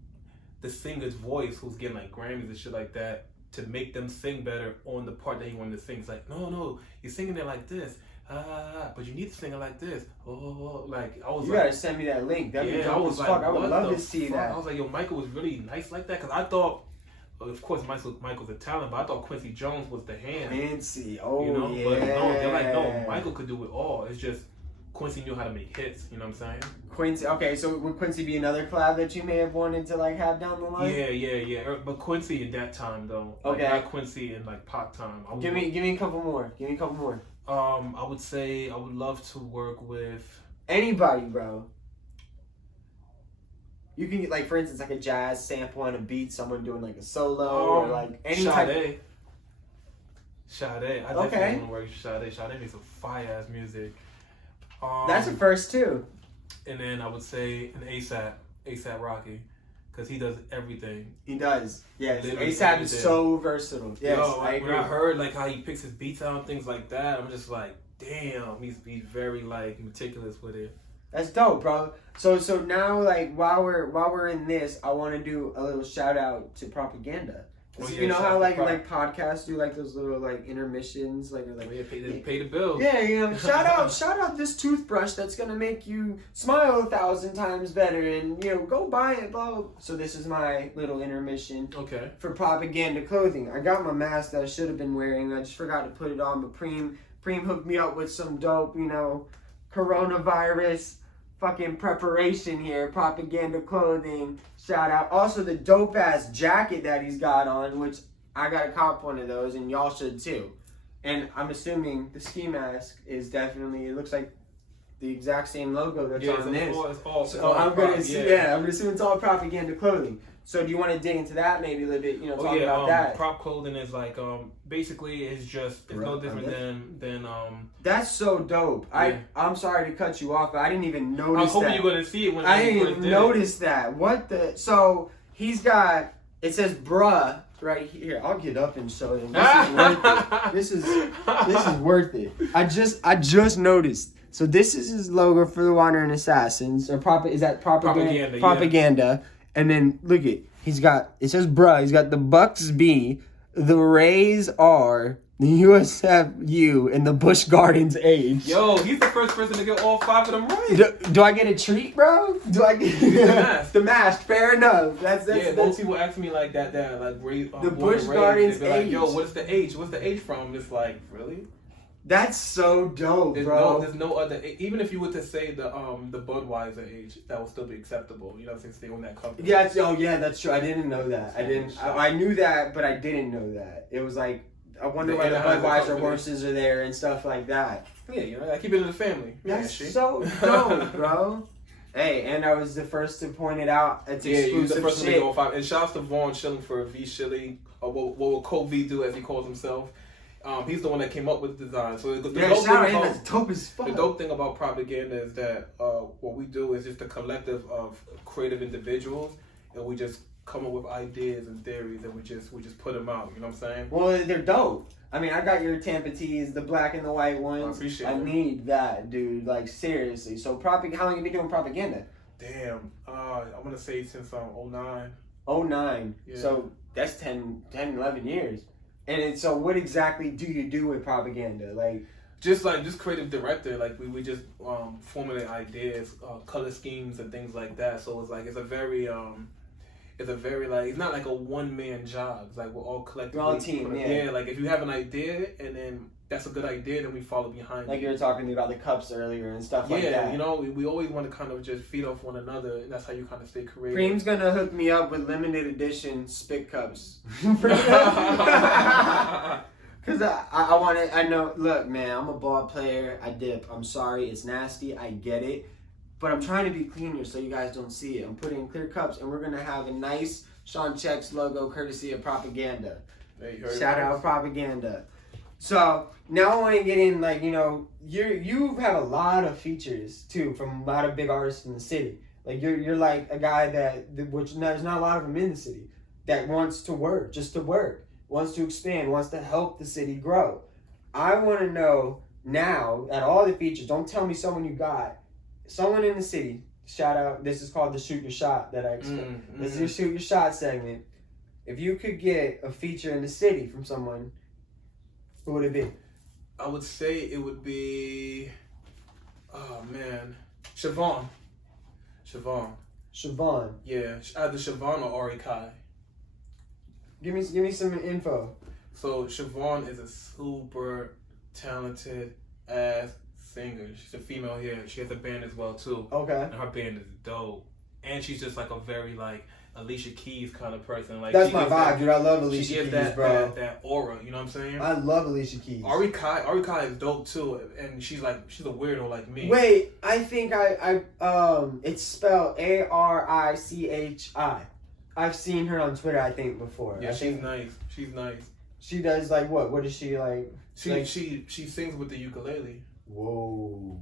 the singer's voice, who's getting like Grammys and shit like that, to make them sing better on the part that he wanted to sing. It's like, no, you're singing it like this. But you need to sing it like this. Oh, like I was. You gotta send me that link. That'd be dope as fuck. I would love to see that. I was like, yo, Michael was really nice like that, because I thought, of course, Michael's a talent, but I thought Quincy Jones was the hand. Quincy, But no, they're like, no, Michael could do it all. It's just Quincy knew how to make hits. You know what I'm saying? Quincy. Okay, so would Quincy be another collab that you may have wanted to like have down the line? Yeah. But Quincy in that time though. Okay. Like, not Quincy in like pop time. Give me a couple more. I would say I would love to work with Anybody, bro. You can get, like, for instance, like a jazz sample and a beat, someone doing like a solo or like any type. Sade. I definitely want to work with Sade. Sade makes some fire ass music. That's the first too. And then I would say an ASAP Rocky, because he does everything. He does. Yes. Literally ASAP everything. is so versatile. Yes, Yo, I agree. when I heard like how he picks his beats out and things like that, I'm just like, damn, he's very like meticulous with it. That's dope, bro. So now, like, while we're in this, I want to do a little shout out to Propaganda. Oh, yeah, you know how like like podcasts do like those little like intermissions, like, or like pay the bills. Yeah, you know, shout out this toothbrush that's gonna make you smile 1,000 times better, and you know, go buy it, blah, blah. So this is my little intermission. Okay. For Propaganda clothing. I got my mask that I should have been wearing. I just forgot to put it on. But Preem hooked me up with some dope, you know, coronavirus fucking preparation here. Propaganda clothing. Shout out. Also the dope ass jacket that he's got on, which I gotta cop one of those, and y'all should too. And I'm assuming the ski mask is definitely, it looks like the exact same logo that's on this. So I'm gonna assume it's all Propaganda clothing. So do you want to dig into that maybe a little bit? You know, talk about that. Prop clothing is like basically it's no different than That's so dope. Yeah. I'm sorry to cut you off, but I didn't even notice that. I was hoping you were gonna see it when I didn't even notice that. What the? So he's got, it says bruh right here. I'll get up and show him. This is worth it. This is worth it. I just noticed. So this is his logo for the Wandering Assassins. Or is that Propaganda? Propaganda. And then look it says bruh, he's got the Bucks B, the Rays R, the USF U, and the Busch Gardens H. Yo, he's the first person to get all 5 of them right. Do I get a treat, bro? Do I get the mask? The mask, fair enough. That's most people ask me like that like the Busch Gardens H. Like, yo, what's the H? What's the H from? It's like, really? That's so dope, bro. There's no other. Even if you were to say the Budweiser H, that would still be acceptable. You know, since they own that company. Yeah. That's true. I didn't know that. I knew that, but I didn't know that. It was like, I wonder why the Budweiser horses are there and stuff like that. Yeah, you know, I keep it in the family. That's so dope, bro. Hey, and I was the first to point it out. It's exclusive the first shit. one to go 5. And shouts to Vaughn Schilling for V Shilling, or what will Cole V do as he calls himself. He's the one that came up with the design. So the that's dope as fuck. The dope thing about Propaganda is that what we do is just a collective of creative individuals, and we just come up with ideas and theories, and we just put them out. You know what I'm saying? Well, they're dope. I mean, I got your Tampa tees, the black and the white ones. I appreciate it. I need that, dude. Like, seriously. So, how long have you been doing Propaganda? Damn. I'm gonna say since 09. 09. Yeah. So that's 10, 11 years. And so what exactly do you do with Propaganda? Like just creative director. Like we just formulate ideas, color schemes and things like that. So it's a very like, it's not like a one man job. It's like we're all collectively. We're all a team, yeah. Like if you have an idea and then that's a good idea, then we follow behind. Like you were talking to me about the cups earlier and stuff like that. Yeah, you know, we always want to kind of just feed off one another, and that's how you kind of stay creative. Preem's gonna hook me up with limited edition spit cups. Cause I want it. I know. Look, man, I'm a ball player. I dip. I'm sorry, it's nasty. I get it, but I'm trying to be cleaner so you guys don't see it. I'm putting in clear cups, and we're gonna have a nice Sean Checkz logo, courtesy of Propaganda. Shout out Propaganda. So now I want to get in, like, you know, you have a lot of features too from a lot of big artists in the city. Like you're like a guy which there's not a lot of them in the city, that wants to work, just to work, wants to expand, wants to help the city grow. I want to know now at all the features. Don't tell me someone you got, someone in the city. Shout out. This is called the Shoot Your Shot that I expect. This is your Shoot Your Shot segment. If you could get a feature in the city from someone, who would it be? I would say it would be, oh man, Siobhan. Yeah, either Siobhan or Ari Kai. Give me some info. So Siobhan is a super talented ass singer. She's a female here. She has a band as well too. Okay. And her band is dope. And she's just like a very like Alicia Keys kind of person. Like that's my vibe, dude. I love Alicia she gives Keys, bro. That aura, you know what I'm saying? I love Alicia Keys. Ari Kai is dope too, and she's a weirdo like me. Wait, I think it's spelled Arichi. I've seen her on Twitter, I think, before. Yeah, she's nice. She's nice. She does like what? What is she like? She sings with the ukulele. Whoa.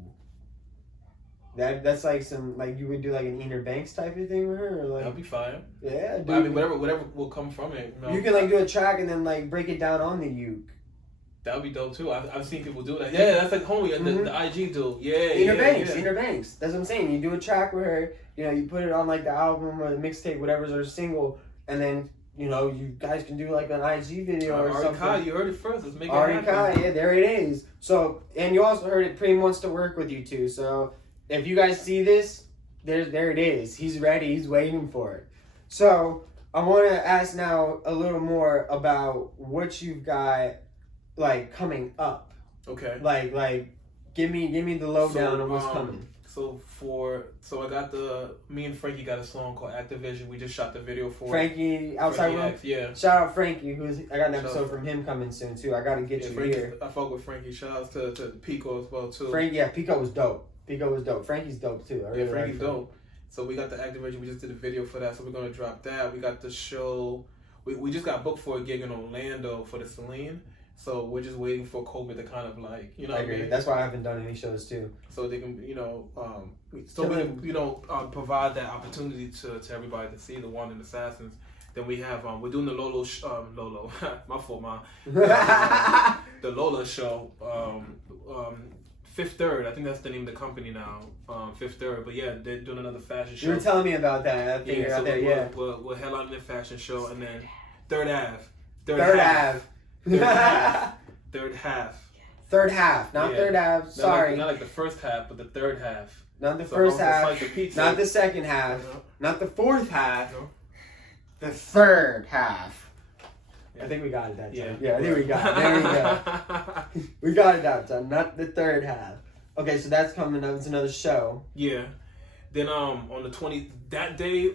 That's like some like you would do like an Inner Banks type of thing with her, or like that'd be fine. Yeah, dude. But I mean, whatever will come from it. You know? You can like do a track and then like break it down on the uke. That would be dope too. I've seen people do that. Yeah, that's like homie, the IG dude. Yeah, Inner Banks. That's what I'm saying. You do a track with her. You know, you put it on like the album or the mixtape, whatever's her single, and then you know you guys can do like an IG video or something. Kai, you heard it first. Let's make it Ari happen. Kai, yeah, there it is. So, and you also heard it. Preme wants to work with you too. So, if you guys see this, there it is. He's ready. He's waiting for it. So, I want to ask now a little more about what you've got like coming up. Okay. Like, give me the lowdown on what's coming. So I got me and Frankie got a song called Activision. We just shot the video for Frankie Outside Room. Yeah. Shout out Frankie, I got an episode from him coming soon too. I gotta get you Frankie, here. I fuck with Frankie. Shout out to Pico as well too. Frankie, yeah, Pico was dope. Frankie's dope too. Frankie's dope. So we got the Activision. We just did a video for that. So we're gonna drop that. We got the show. We just got booked for a gig in Orlando for the Celine. So we're just waiting for COVID to kind of like, you know what I mean? That's why I haven't done any shows too. So they can, we can, provide that opportunity to everybody to see the Wandering Assassins. Then we have, we're doing the Lolo, my fault, ma. The Lola show, Fifth Third. I think that's the name of the company now, Fifth Third. But yeah, they're doing another fashion show. You were telling me about that. We're headlining the fashion show, and then Third Ave. Third half, not third half. Sorry, not like the first half, but the third half. Not the first half, like the pizza. Not the second half, not the fourth half. The third half. Yeah. I think we got it that time. Yeah, I think we got it. There we go. We got it that time. Not the third half. Okay, so that's coming up. It's another show. Yeah. Then on the 20th, that day,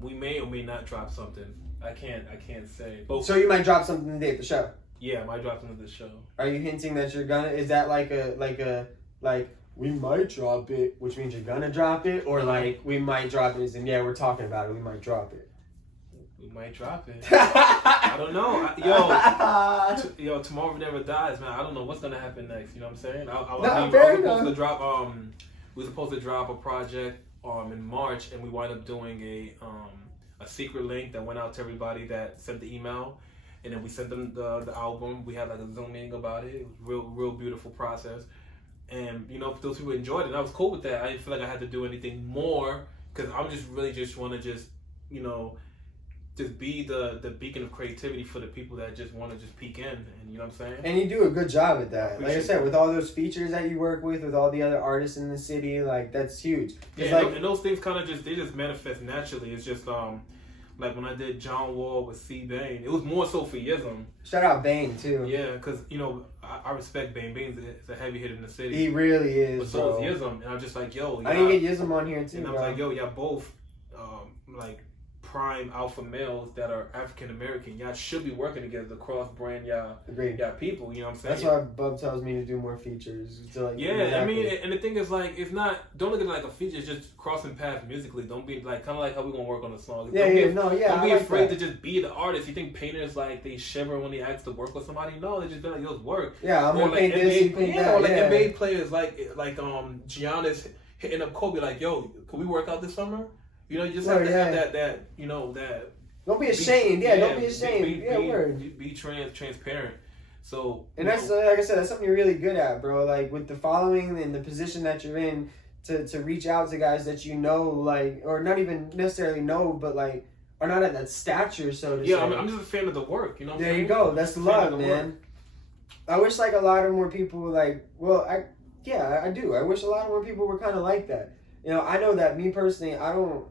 we may or may not drop something. I can't say. But so you might drop something the day of the show. Yeah, I might drop something at the show. Are you hinting that you're gonna? Is that like we might drop it, which means you're gonna drop it, or like we might drop it, and yeah, we're talking about it. We might drop it. We might drop it. I don't know. Yo, tomorrow never dies, man. I don't know what's gonna happen next. You know what I'm saying? We were supposed to drop a project in March, and we wind up doing a secret link that went out to everybody that sent the email, and then we sent them the album. We had like a Zoom meeting about it. It was real beautiful process, and those people enjoyed it. And I was cool with that. I didn't feel like I had to do anything more because I'm just really want to just be the beacon of creativity for the people that just want to just peek in, and you know what I'm saying? And you do a good job at that. Like I said, with all those features that you work with all the other artists in the city, like that's huge. Yeah, and those things kind of just manifest naturally. It's just like when I did John Wall with C. Bane, it was more so for Yism. Shout out Bane too. Yeah, because I respect Bane. Bane's a heavy hitter in the city. He really is. But so is Yism, and I'm just like, yo. I need to get Yism on here too. And I was like, yo, y'all both like prime alpha males that are African American. Y'all should be working together to cross brand y'all people. You know what I'm saying? That's why Bub tells me to do more features. I mean, and the thing is like, it's not. Don't look at it like a feature. It's just crossing paths musically. Don't be like kind of like how we gonna work on a song. Don't be afraid to just be the artist. You think painters like they shiver when they ask to work with somebody? No, they just be like, yo, work. Yeah, I'm gonna paint this. You paint that. Or like NBA players like Giannis hitting up Kobe like, yo, can we work out this summer? You just have to have that. Don't be ashamed. Don't be ashamed. Be transparent. So, and that's like I said, that's something you're really good at, bro. Like with the following and the position that you're in, to reach out to guys that like, or not even necessarily know, but like are not at that stature, so to say. Yeah, I'm just a fan of the work. You know. There you go. That's the love, man. I wish like a lot of more people like. Well, I do. I wish a lot more people were kind of like that. I know that me personally, I'm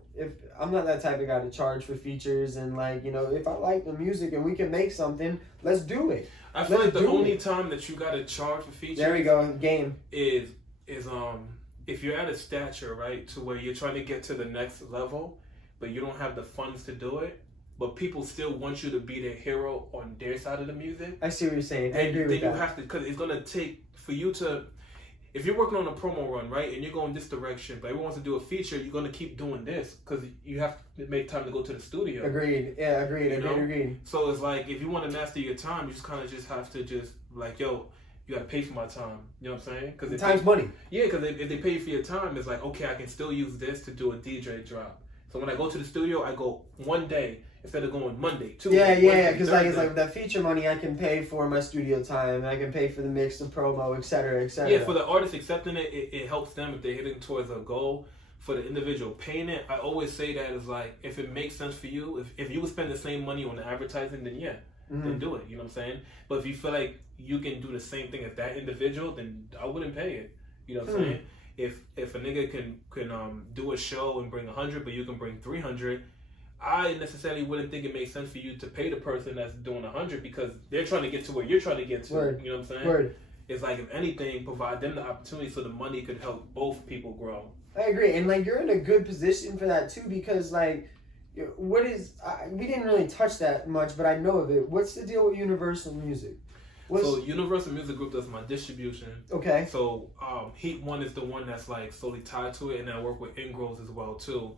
not that type of guy to charge for features and like, if I like the music and we can make something, let's do it. I feel like the only time that you gotta charge for features. There we go, game. Is if you're at a stature, right, to where you're trying to get to the next level, but you don't have the funds to do it, but people still want you to be their hero on their side of the music. I see what you're saying. I agree with that. Then you have to, because it's gonna take for you to. If you're working on a promo run, right, and you're going this direction, but everyone wants to do a feature, you're going to keep doing this because you have to make time to go to the studio. Agreed. Yeah, agreed. So it's like, if you want to master your time, you just kind of just have to just, like, yo, you got to pay for my time. You know what I'm saying? Because time's money. Yeah, because if they pay for your time, it's like, okay, I can still use this to do a DJ drop. So when I go to the studio, I go one day instead of going Monday, Tuesday. Yeah, because like it's like that feature money I can pay for my studio time, I can pay for the mix, the promo, etc., etc. Yeah, for the artist accepting it, it helps them if they're hitting towards a goal. For the individual paying it, I always say that is like, if it makes sense for you, if you would spend the same money on the advertising, then yeah, then do it. You know what I'm saying? But if you feel like you can do the same thing as that individual, then I wouldn't pay it. You know what I'm saying? If a nigga can do a show and bring 100, but you can bring 300, I necessarily wouldn't think it makes sense for you to pay the person that's doing 100 because they're trying to get to where you're trying to get to. Word. You know what I'm saying? Word. It's like, if anything, provide them the opportunity so the money could help both people grow. I agree, and like you're in a good position for that too because like, what is we didn't really touch that much, but I know of it. What's the deal with Universal Music? So Universal Music Group does my distribution. Okay. So Heat One is the one that's like solely tied to it, and I work with Ingrows as well too.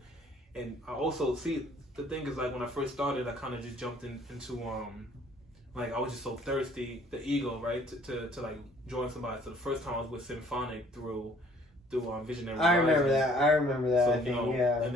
And I also see the thing is like when I first started, I kind of just jumped into like I was just so thirsty, the ego, right, to like join somebody. So the first time I was with Symphonic through Visionary. I remember that. So, I think, yeah. And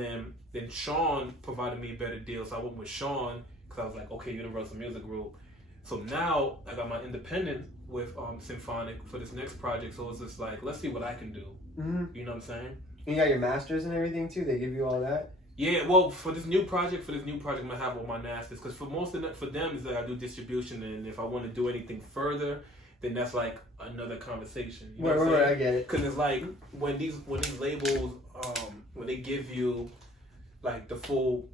then Sean provided me a better deal, so I went with Sean because I was like, okay, Universal Music Group. So now I got my independent with Symphonic for this next project. So it's just like, let's see what I can do. Mm-hmm. You know what I'm saying? You got your masters and everything too. They give you all that. Yeah, well, for this new project, I'm gonna have all my masters because for them is that I do distribution, and if I want to do anything further, then that's like another conversation. You know Right, I get it. Because it's like when these labels when they give you like the full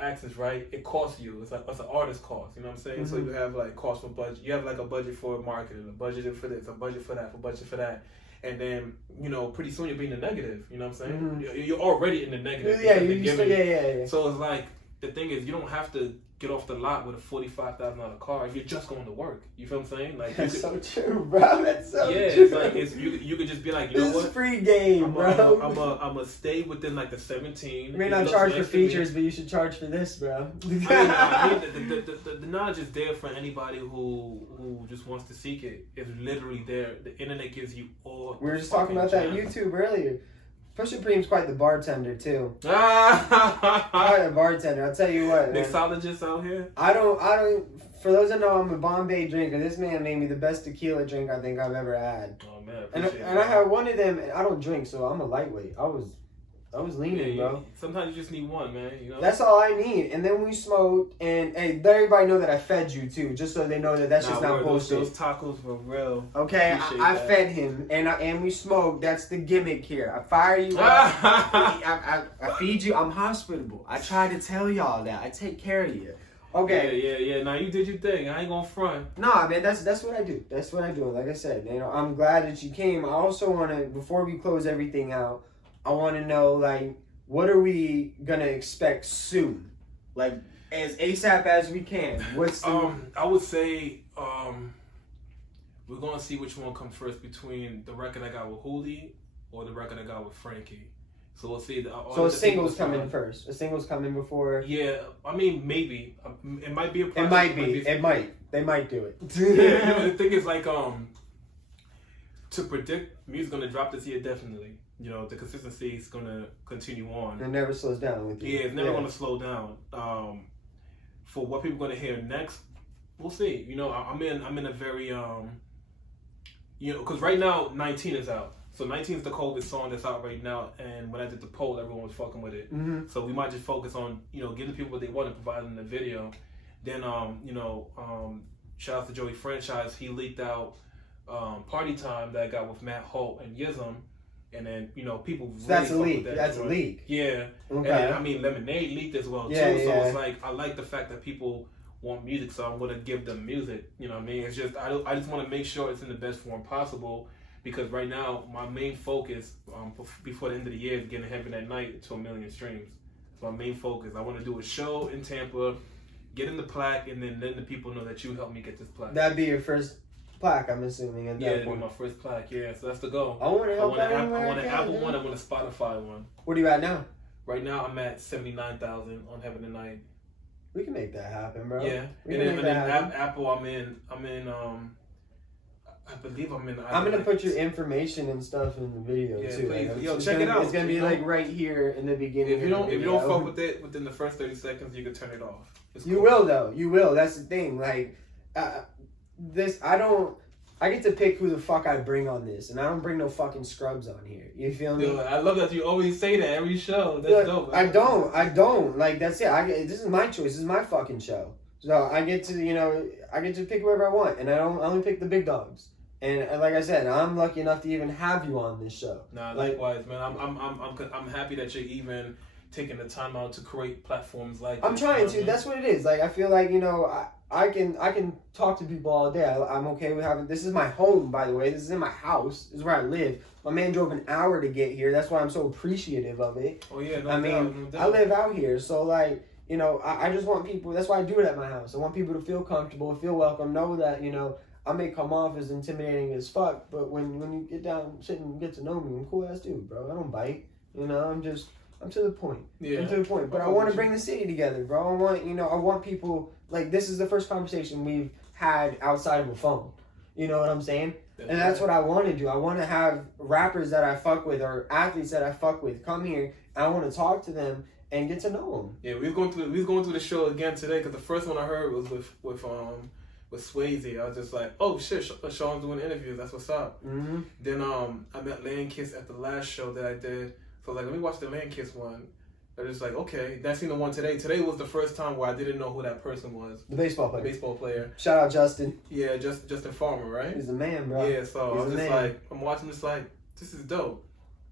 access, right? It costs you. It's like, what's an artist cost? You know what I'm saying? Mm-hmm. So you have like cost for budget. You have like a budget for marketing, a budget for this, a budget for that, a budget for that. And then, you know, pretty soon you'll be in the negative. You know what I'm saying? Mm-hmm. You're already in the negative. Yeah. So it's like, the thing is, you don't have to get off the lot with a $45,000 car. You're just going to work. You feel what I'm saying? Like, that's so true, bro. That's so true. It's like you could just be like, you know what? This is free game, bro. I'm a stay within like the 17. You may not charge for features, but you should charge for this, bro. The knowledge is there for anybody who just wants to seek it. It's literally there. The internet gives you all. We were just talking about that on YouTube earlier. Pusha Preme's quite the bartender too. Quite a bartender. I'll tell you what, man. Mixologist out here. I don't. For those that know, I'm a Bombay drinker. This man made me the best tequila drink I think I've ever had. Oh man, and I had one of them. And I don't drink, so I'm a lightweight. I was leaning, bro. Sometimes you just need one, man. You know. That's all I need. And then we smoked, and hey, let everybody know that I fed you too, just so they know that that's just not bullshit. Those tacos were real. Okay, I fed him, and we smoked. That's the gimmick here. I fire you up. I feed you. I'm hospitable. I try to tell y'all that I take care of you. Okay. Yeah. Now you did your thing. I ain't gonna front. Nah, man, that's what I do. That's what I do. Like I said, you know, I'm glad that you came. I also want to, before we close everything out, I want to know, like, what are we gonna expect soon? Like, as ASAP as we can. What's the... I would say we're gonna see which one comes first between the record I got with Hooli or the record I got with Frankie. So we'll see. So a single's coming first. A single's coming before. Yeah, I mean maybe it might be a project. It might be. It might. They might do it. Yeah, the thing is like to predict music's gonna drop this year definitely. You know, the consistency is gonna continue on. It never slows down with you. Yeah, it's never gonna slow down. For what people are gonna hear next, we'll see. You know, I'm in a very you know, because right now 19 is out. So 19 is the coldest song that's out right now, and when I did the poll, everyone was fucking with it. Mm-hmm. So we might just focus on, you know, giving people what they want and providing the video. Then you know, shout out to Joey Franchise. He leaked out Party Time that I got with Matt Holt and Yism. And then, you know, people really that's a leak. That's a leak. Yeah. Okay. And then, I mean, Lemonade leaked as well, too. So it's like, I like the fact that people want music, so I'm going to give them music. You know what I mean? It's just, I just want to make sure it's in the best form possible, because right now, my main focus before the end of the year is getting Heaven at Night to 1 million streams. It's my main focus. I want to do a show in Tampa, get in the plaque, and then let the people know that you helped me get this plaque. That'd be your first plaque, I'm assuming. At that Yeah, it'd be point. my first plaque. Yeah, so that's the goal. I want to help out anywhere I want an I can, Apple man. one. I want a Spotify one. What are you at now? Right now, I'm at 79,000 on Heaven and Night. We can make that happen, bro. Yeah, We and can then, make that happen. Apple, I believe I'm in. I'm gonna put your information and stuff in the video Yeah, too. please. Like, Yo, it's check gonna- it out. It's gonna be You know? like right here in the beginning. If you don't, of the if you don't video. fuck with it within the first 30 seconds, you can turn it off. It's You cool. will though. You will. That's the thing. Like, this. I get to pick who the fuck I bring on this, and I don't bring no fucking scrubs on here. You feel me? Yo, I love that you always say that every show. That's Look, dope. I don't. Like, that's it. This is my choice. This is my fucking show. So I get to, I get to pick whoever I want, and I only pick the big dogs. And like I said, I'm lucky enough to even have you on this show. Nah, likewise, man. I'm happy that you're even taking the time out to create platforms like I'm this, trying you know to. what I mean? That's what it is. Like, I feel like, I can talk to people all day. I'm okay with having. This is my home, by the way. This is in my house. This is where I live. My man drove an hour to get here. That's why I'm so appreciative of it. Oh yeah, no I doubt, mean, no doubt. I live out here, so like, I just want people. That's why I do it at my house. I want people to feel comfortable, feel welcome, know that I may come off as intimidating as fuck, but when you get down, sit and get to know me, I'm cool ass dude, bro. I don't bite. I'm to the point. Yeah. I'm to the point. But I want to bring the city together, bro. I want people, like, this is the first conversation we've had outside of a phone. You know what I'm saying? And that's what I want to do. I want to have rappers that I fuck with or athletes that I fuck with come here, and I want to talk to them and get to know them. Yeah, we was going through the show again today because the first one I heard was with Swayze. I was just like, oh shit, Sean's doing interviews. That's what's up. Mm-hmm. Then I met Landkiss at the last show that I did. So like, let me watch the Landkiss one. I was just like, okay. Then I seen the one today. Today was the first time where I didn't know who that person was. The baseball The player. baseball player. Shout out Justin. Yeah, Justin Farmer, right? He's the man, bro. Yeah, so He's I was the just man. like, I'm watching this like, this is dope.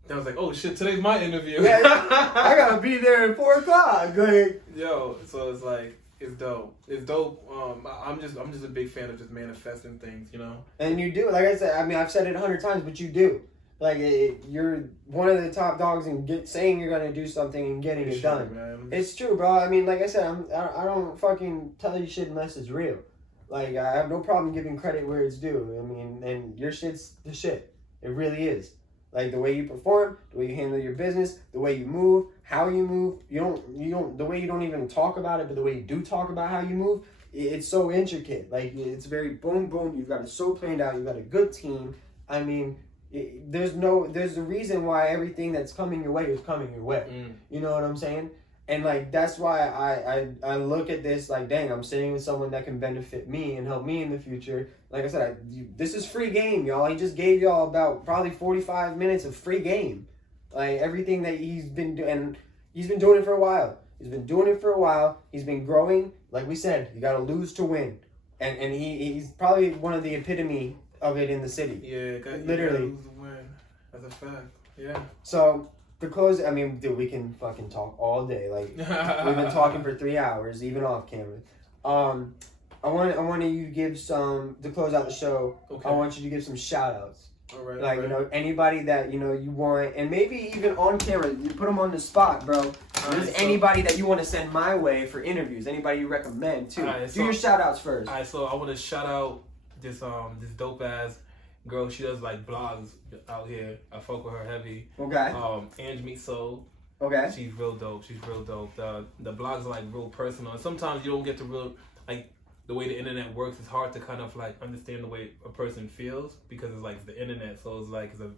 Then I was like, oh shit, today's my interview. Yeah, I gotta be there at 4:00. Like, Yo, so it's like, it's dope. It's dope. I'm just a big fan of just manifesting things, and you do. Like I said, I mean, I've said it 100 times, but you do. Like, you're one of the top dogs in saying you're gonna do something and getting it done. Man. It's true, bro. I mean, like I said, I don't fucking tell you shit unless it's real. Like, I have no problem giving credit where it's due. I mean, and your shit's the shit. It really is. Like, the way you perform, the way you handle your business, the way you move, how you move. The way you don't even talk about it, but the way you do talk about how you move, it's so intricate. Like, it's very boom, boom. You've got it so planned out. You've got a good team. I mean, there's a reason why everything that's coming your way is coming your way. You know what I'm saying? And like, that's why I look at this like, dang, I'm sitting with someone that can benefit me and help me in the future. Like I said, this is free game, y'all. He just gave y'all about probably 45 minutes of free game. Like, everything that he's been doing, and he's been doing it for a while. He's been growing. Like we said, you got to lose to win. And he's probably one of the epitome of it in the city. Yeah, literally. You gotta lose to win. That's a fact. Yeah. So, to close, I mean, dude, we can fucking talk all day. Like, we've been talking for 3 hours, even off camera. I want you to give some, to close out the show, Okay. I want you to give some shout outs. All right. Like, all right. Anybody that, you want, and maybe even on camera, you put them on the spot, bro. If there's anybody that you want to send my way for interviews, anybody you recommend, too. Do your shout outs first. All right, so I want to shout out this dope ass girl. She does like blogs out here. I fuck with her heavy. Okay. Ange Meet Soul. Okay. She's real dope. The blogs are like real personal. And sometimes you don't get to real, like, the way the internet works. It's hard to kind of like understand the way a person feels because it's like the internet. So it's like a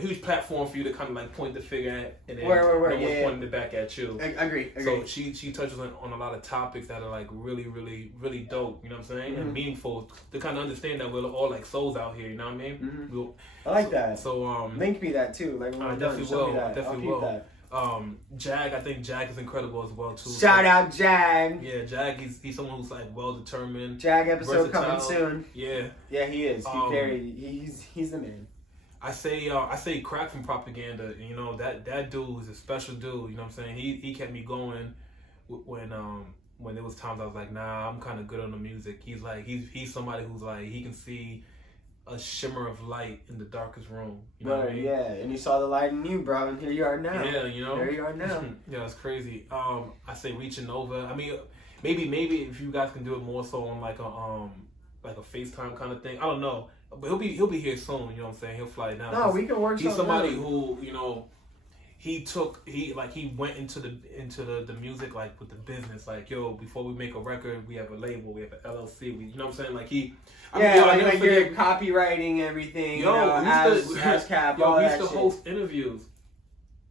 huge platform for you to kind of like point the finger at, and then no one's pointing it back at you. I agree. So she touches on a lot of topics that are like really, really, really dope. You know what I'm saying? Mm-hmm. And meaningful to kind of understand that we're all like souls out here. You know what I mean? Mm-hmm. I like that. So link me that too. Like, when I we're done, definitely show will. me I that. definitely I'll keep will. that. Jag, I think Jag is incredible as well too. Shout out Jag. Yeah, Jag. He's someone who's like well determined. Jag episode versatile. coming soon. Yeah. Yeah, he is. He's the man. I say Crack from Propaganda. That dude is a special dude. You know what I'm saying? He kept me going when there was times I was like, nah, I'm kind of good on the music. He's somebody who's like, he can see a shimmer of light in the darkest room. You know what I mean? Yeah, and you saw the light in you, bro, and here you are now. Yeah, you know. There you are now. Yeah, it's crazy. I say reaching over. I mean, maybe if you guys can do it more so on like a FaceTime kind of thing. I don't know, but he'll be here soon. You know what I'm saying? He'll fly down. No, we can work. He's somebody out. who, you know, he went into the music like with the business. Like, yo, before we make a record, we have a label, we have an LLC. You know what I'm saying? Like like you're copywriting everything. Yo, as Cap. Yo, we used to host interviews.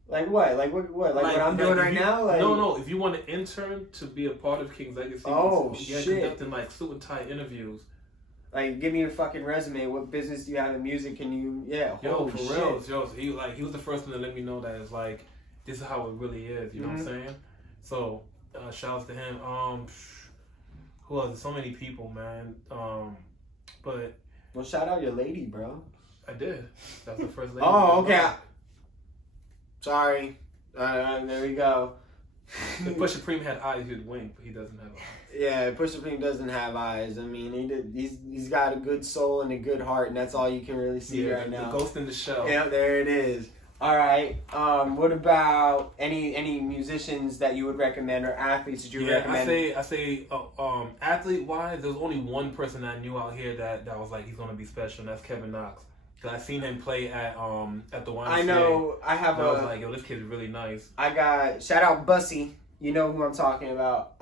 Like what? Like what I'm doing right now? Like, no. If you want an intern to be a part of King's Legacy, shit, conducting like suit and tie interviews. Like, give me your fucking resume. What business do you have in music? Can you? Yeah. Yo, for real. Yo, so he was the first one to let me know that it's like this is how it really is. You know what I'm saying? So, shouts to him. Who else? There's so many people, man. But well, shout out your lady, bro. I did. That's the first lady. Oh, okay. Sorry. There we go. If Pusha Preme had eyes, he'd wink, but he doesn't have eyes. Yeah, Pusha Preme doesn't have eyes. I mean, he's got a good soul and a good heart, and that's all you can really see right now. The ghost in the shell. Yeah, there it is. All right. What about any musicians that you would recommend or athletes that you would recommend? I say, athlete wise, there's only one person I knew out here that was like he's gonna be special, and that's Kevin Knox. Cause I seen him play at the YMCA. I know. I was like, yo, this kid is really nice. I got shout out Bussy. You know who I'm talking about.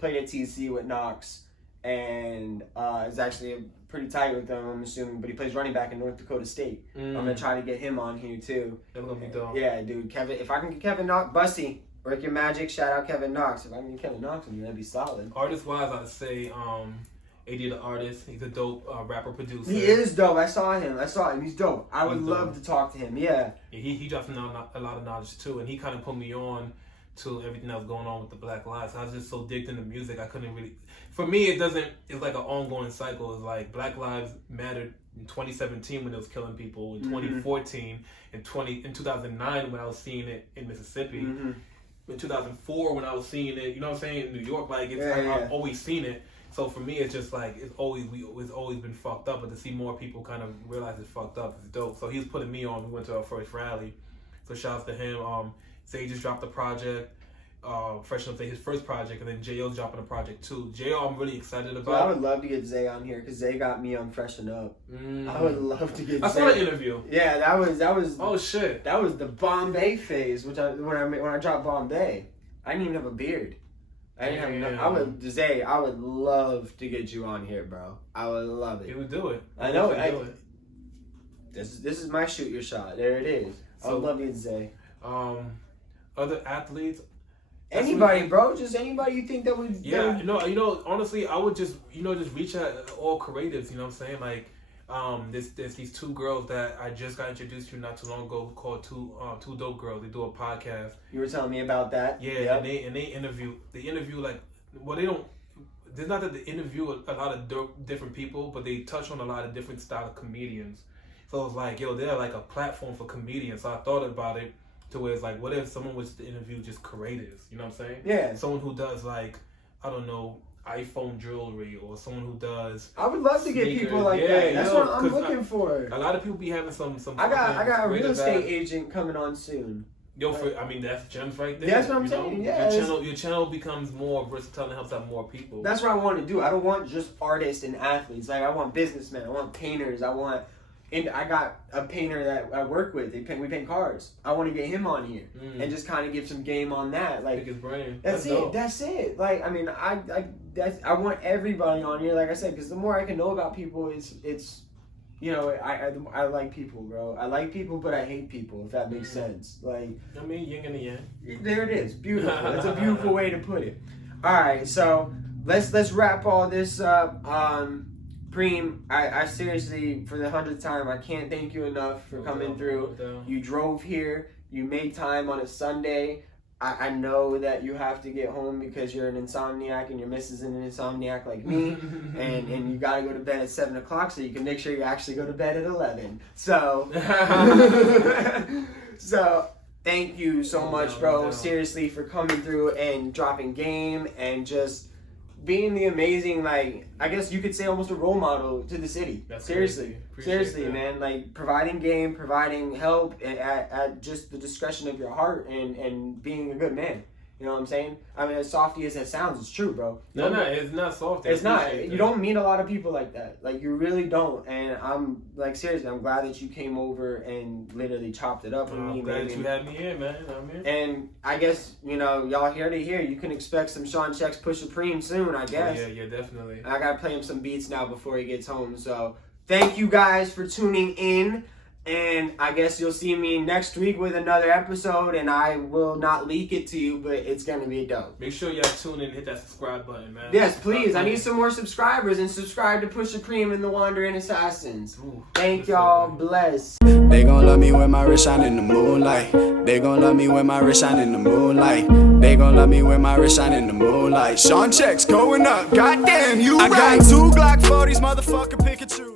Played at TC with Knox, and is actually pretty tight with them, I'm assuming. But he plays running back in North Dakota State. I'm gonna try to get him on here too. That's gonna be dope. Yeah, dude. Kevin, if I can get Kevin Knox, Bussy, work your magic. Shout out Kevin Knox. If I can get Kevin Knox, that'd be solid. Artist wise, I'd say AD the artist. He's a dope rapper producer. He is dope. I saw him. He's dope. I would love to talk to him. Yeah. He dropped a lot of knowledge too, and he kind of put me on to everything that was going on with the Black Lives. I was just so digged into music, I couldn't really. For me, it's like an ongoing cycle. It's like Black Lives mattered in 2017 when it was killing people, in 2014, in 2009 when I was seeing it in Mississippi, in 2004 when I was seeing it, you know what I'm saying, in New York. Like I've always seen it. So for me, it's just like it's always been fucked up, but to see more people kind of realize it's fucked up is dope. So he's putting me on. We went to our first rally, so shouts to him. Say just dropped a project, Fresh Up his first project, and then J.O.'s dropping a project too. J.O. I'm really excited about. Well, I would love to get Zay on here because Zay got me on Freshen Up. I would love to get. I saw an interview. Yeah, that was. Oh shit. That was the Bombay phase, when I dropped Bombay, I didn't even have a beard. I didn't have. I would love to get you on here, bro. I would love it. He would do it. I know. This is my shoot your shot. There it is. I would love to get Zay. Other athletes. Anybody, bro. Just anybody you think that would. Yeah, you know. Honestly, I would just reach out all creatives. You know what I'm saying? Like, there's these two girls that I just got introduced to not too long ago called two dope girls. They do a podcast. You were telling me about that. Yeah, and they interview like, well, they don't. There's not that they interview a lot of different people, but they touch on a lot of different style of comedians. So it's like, yo, they're like a platform for comedians. So I thought about it to where it's like, what if someone was to interview just creatives? You know what I'm saying? Yeah. Someone who does like, I don't know, iPhone jewelry, or someone who does. I would love to get people like that. That's what I'm looking for. A lot of people be having some. I got a real estate agent coming on soon. Yo, I mean, that's gems right there. That's what I'm saying. Yeah, your channel becomes more versatile and helps out more people. That's what I want to do. I don't want just artists and athletes. Like, I want businessmen. I want painters. And I got a painter that I work with. We paint cars. I want to get him on here and just kind of give some game on that. Like, pick his brain. That's it. Dope. That's it. Like, I mean, I want everybody on here. Like I said, because the more I can know about people, it's. You know, I like people, bro. I like people, but I hate people, if that makes sense. Like, I mean, yin and the yang. There it is. Beautiful. That's a beautiful way to put it. All right, so let's wrap all this up. Preme, I seriously, for the 100th time, I can't thank you enough for coming through. You drove here. You made time on a Sunday. I know that you have to get home because you're an insomniac and your missus is an insomniac like me, and you got to go to bed at 7 o'clock so you can make sure you actually go to bed at 11. So, so thank you so much, bro. Seriously, for coming through and dropping game and just being the amazing, like, I guess you could say almost a role model to the city. That's seriously, seriously, that. man. Like providing game, providing help at just the discretion of your heart, and being a good man. You know what I'm saying? I mean, as softy as that sounds, it's true, bro. No, it's not soft. It's not. You don't meet a lot of people like that. Like, you really don't. And I'm, like, seriously, I'm glad that you came over and literally chopped it up with me, I'm glad man. you had me here, man. I'm here. And I guess, you know, y'all heard it here. You can expect some Sean Checkz Pusha Preme soon, I guess. Oh, yeah, definitely. I gotta play him some beats now before he gets home. So, thank you guys for tuning in. And I guess you'll see me next week with another episode, and I will not leak it to you, but it's going to be dope. Make sure y'all tune in and hit that subscribe button, man. Yes, please. I need some more subscribers, and subscribe to Pusha Preme and the Wandering Assassins. Ooh, thank y'all. Bless. They gon' love me when my wrist shine in the moonlight. They gon' love me when my wrist shine in the moonlight. They gon' love me when my wrist shine in the moonlight. Sean Checkz going up. Goddamn, you I right. Got 2 Glock 40s, motherfucker, pick and choose.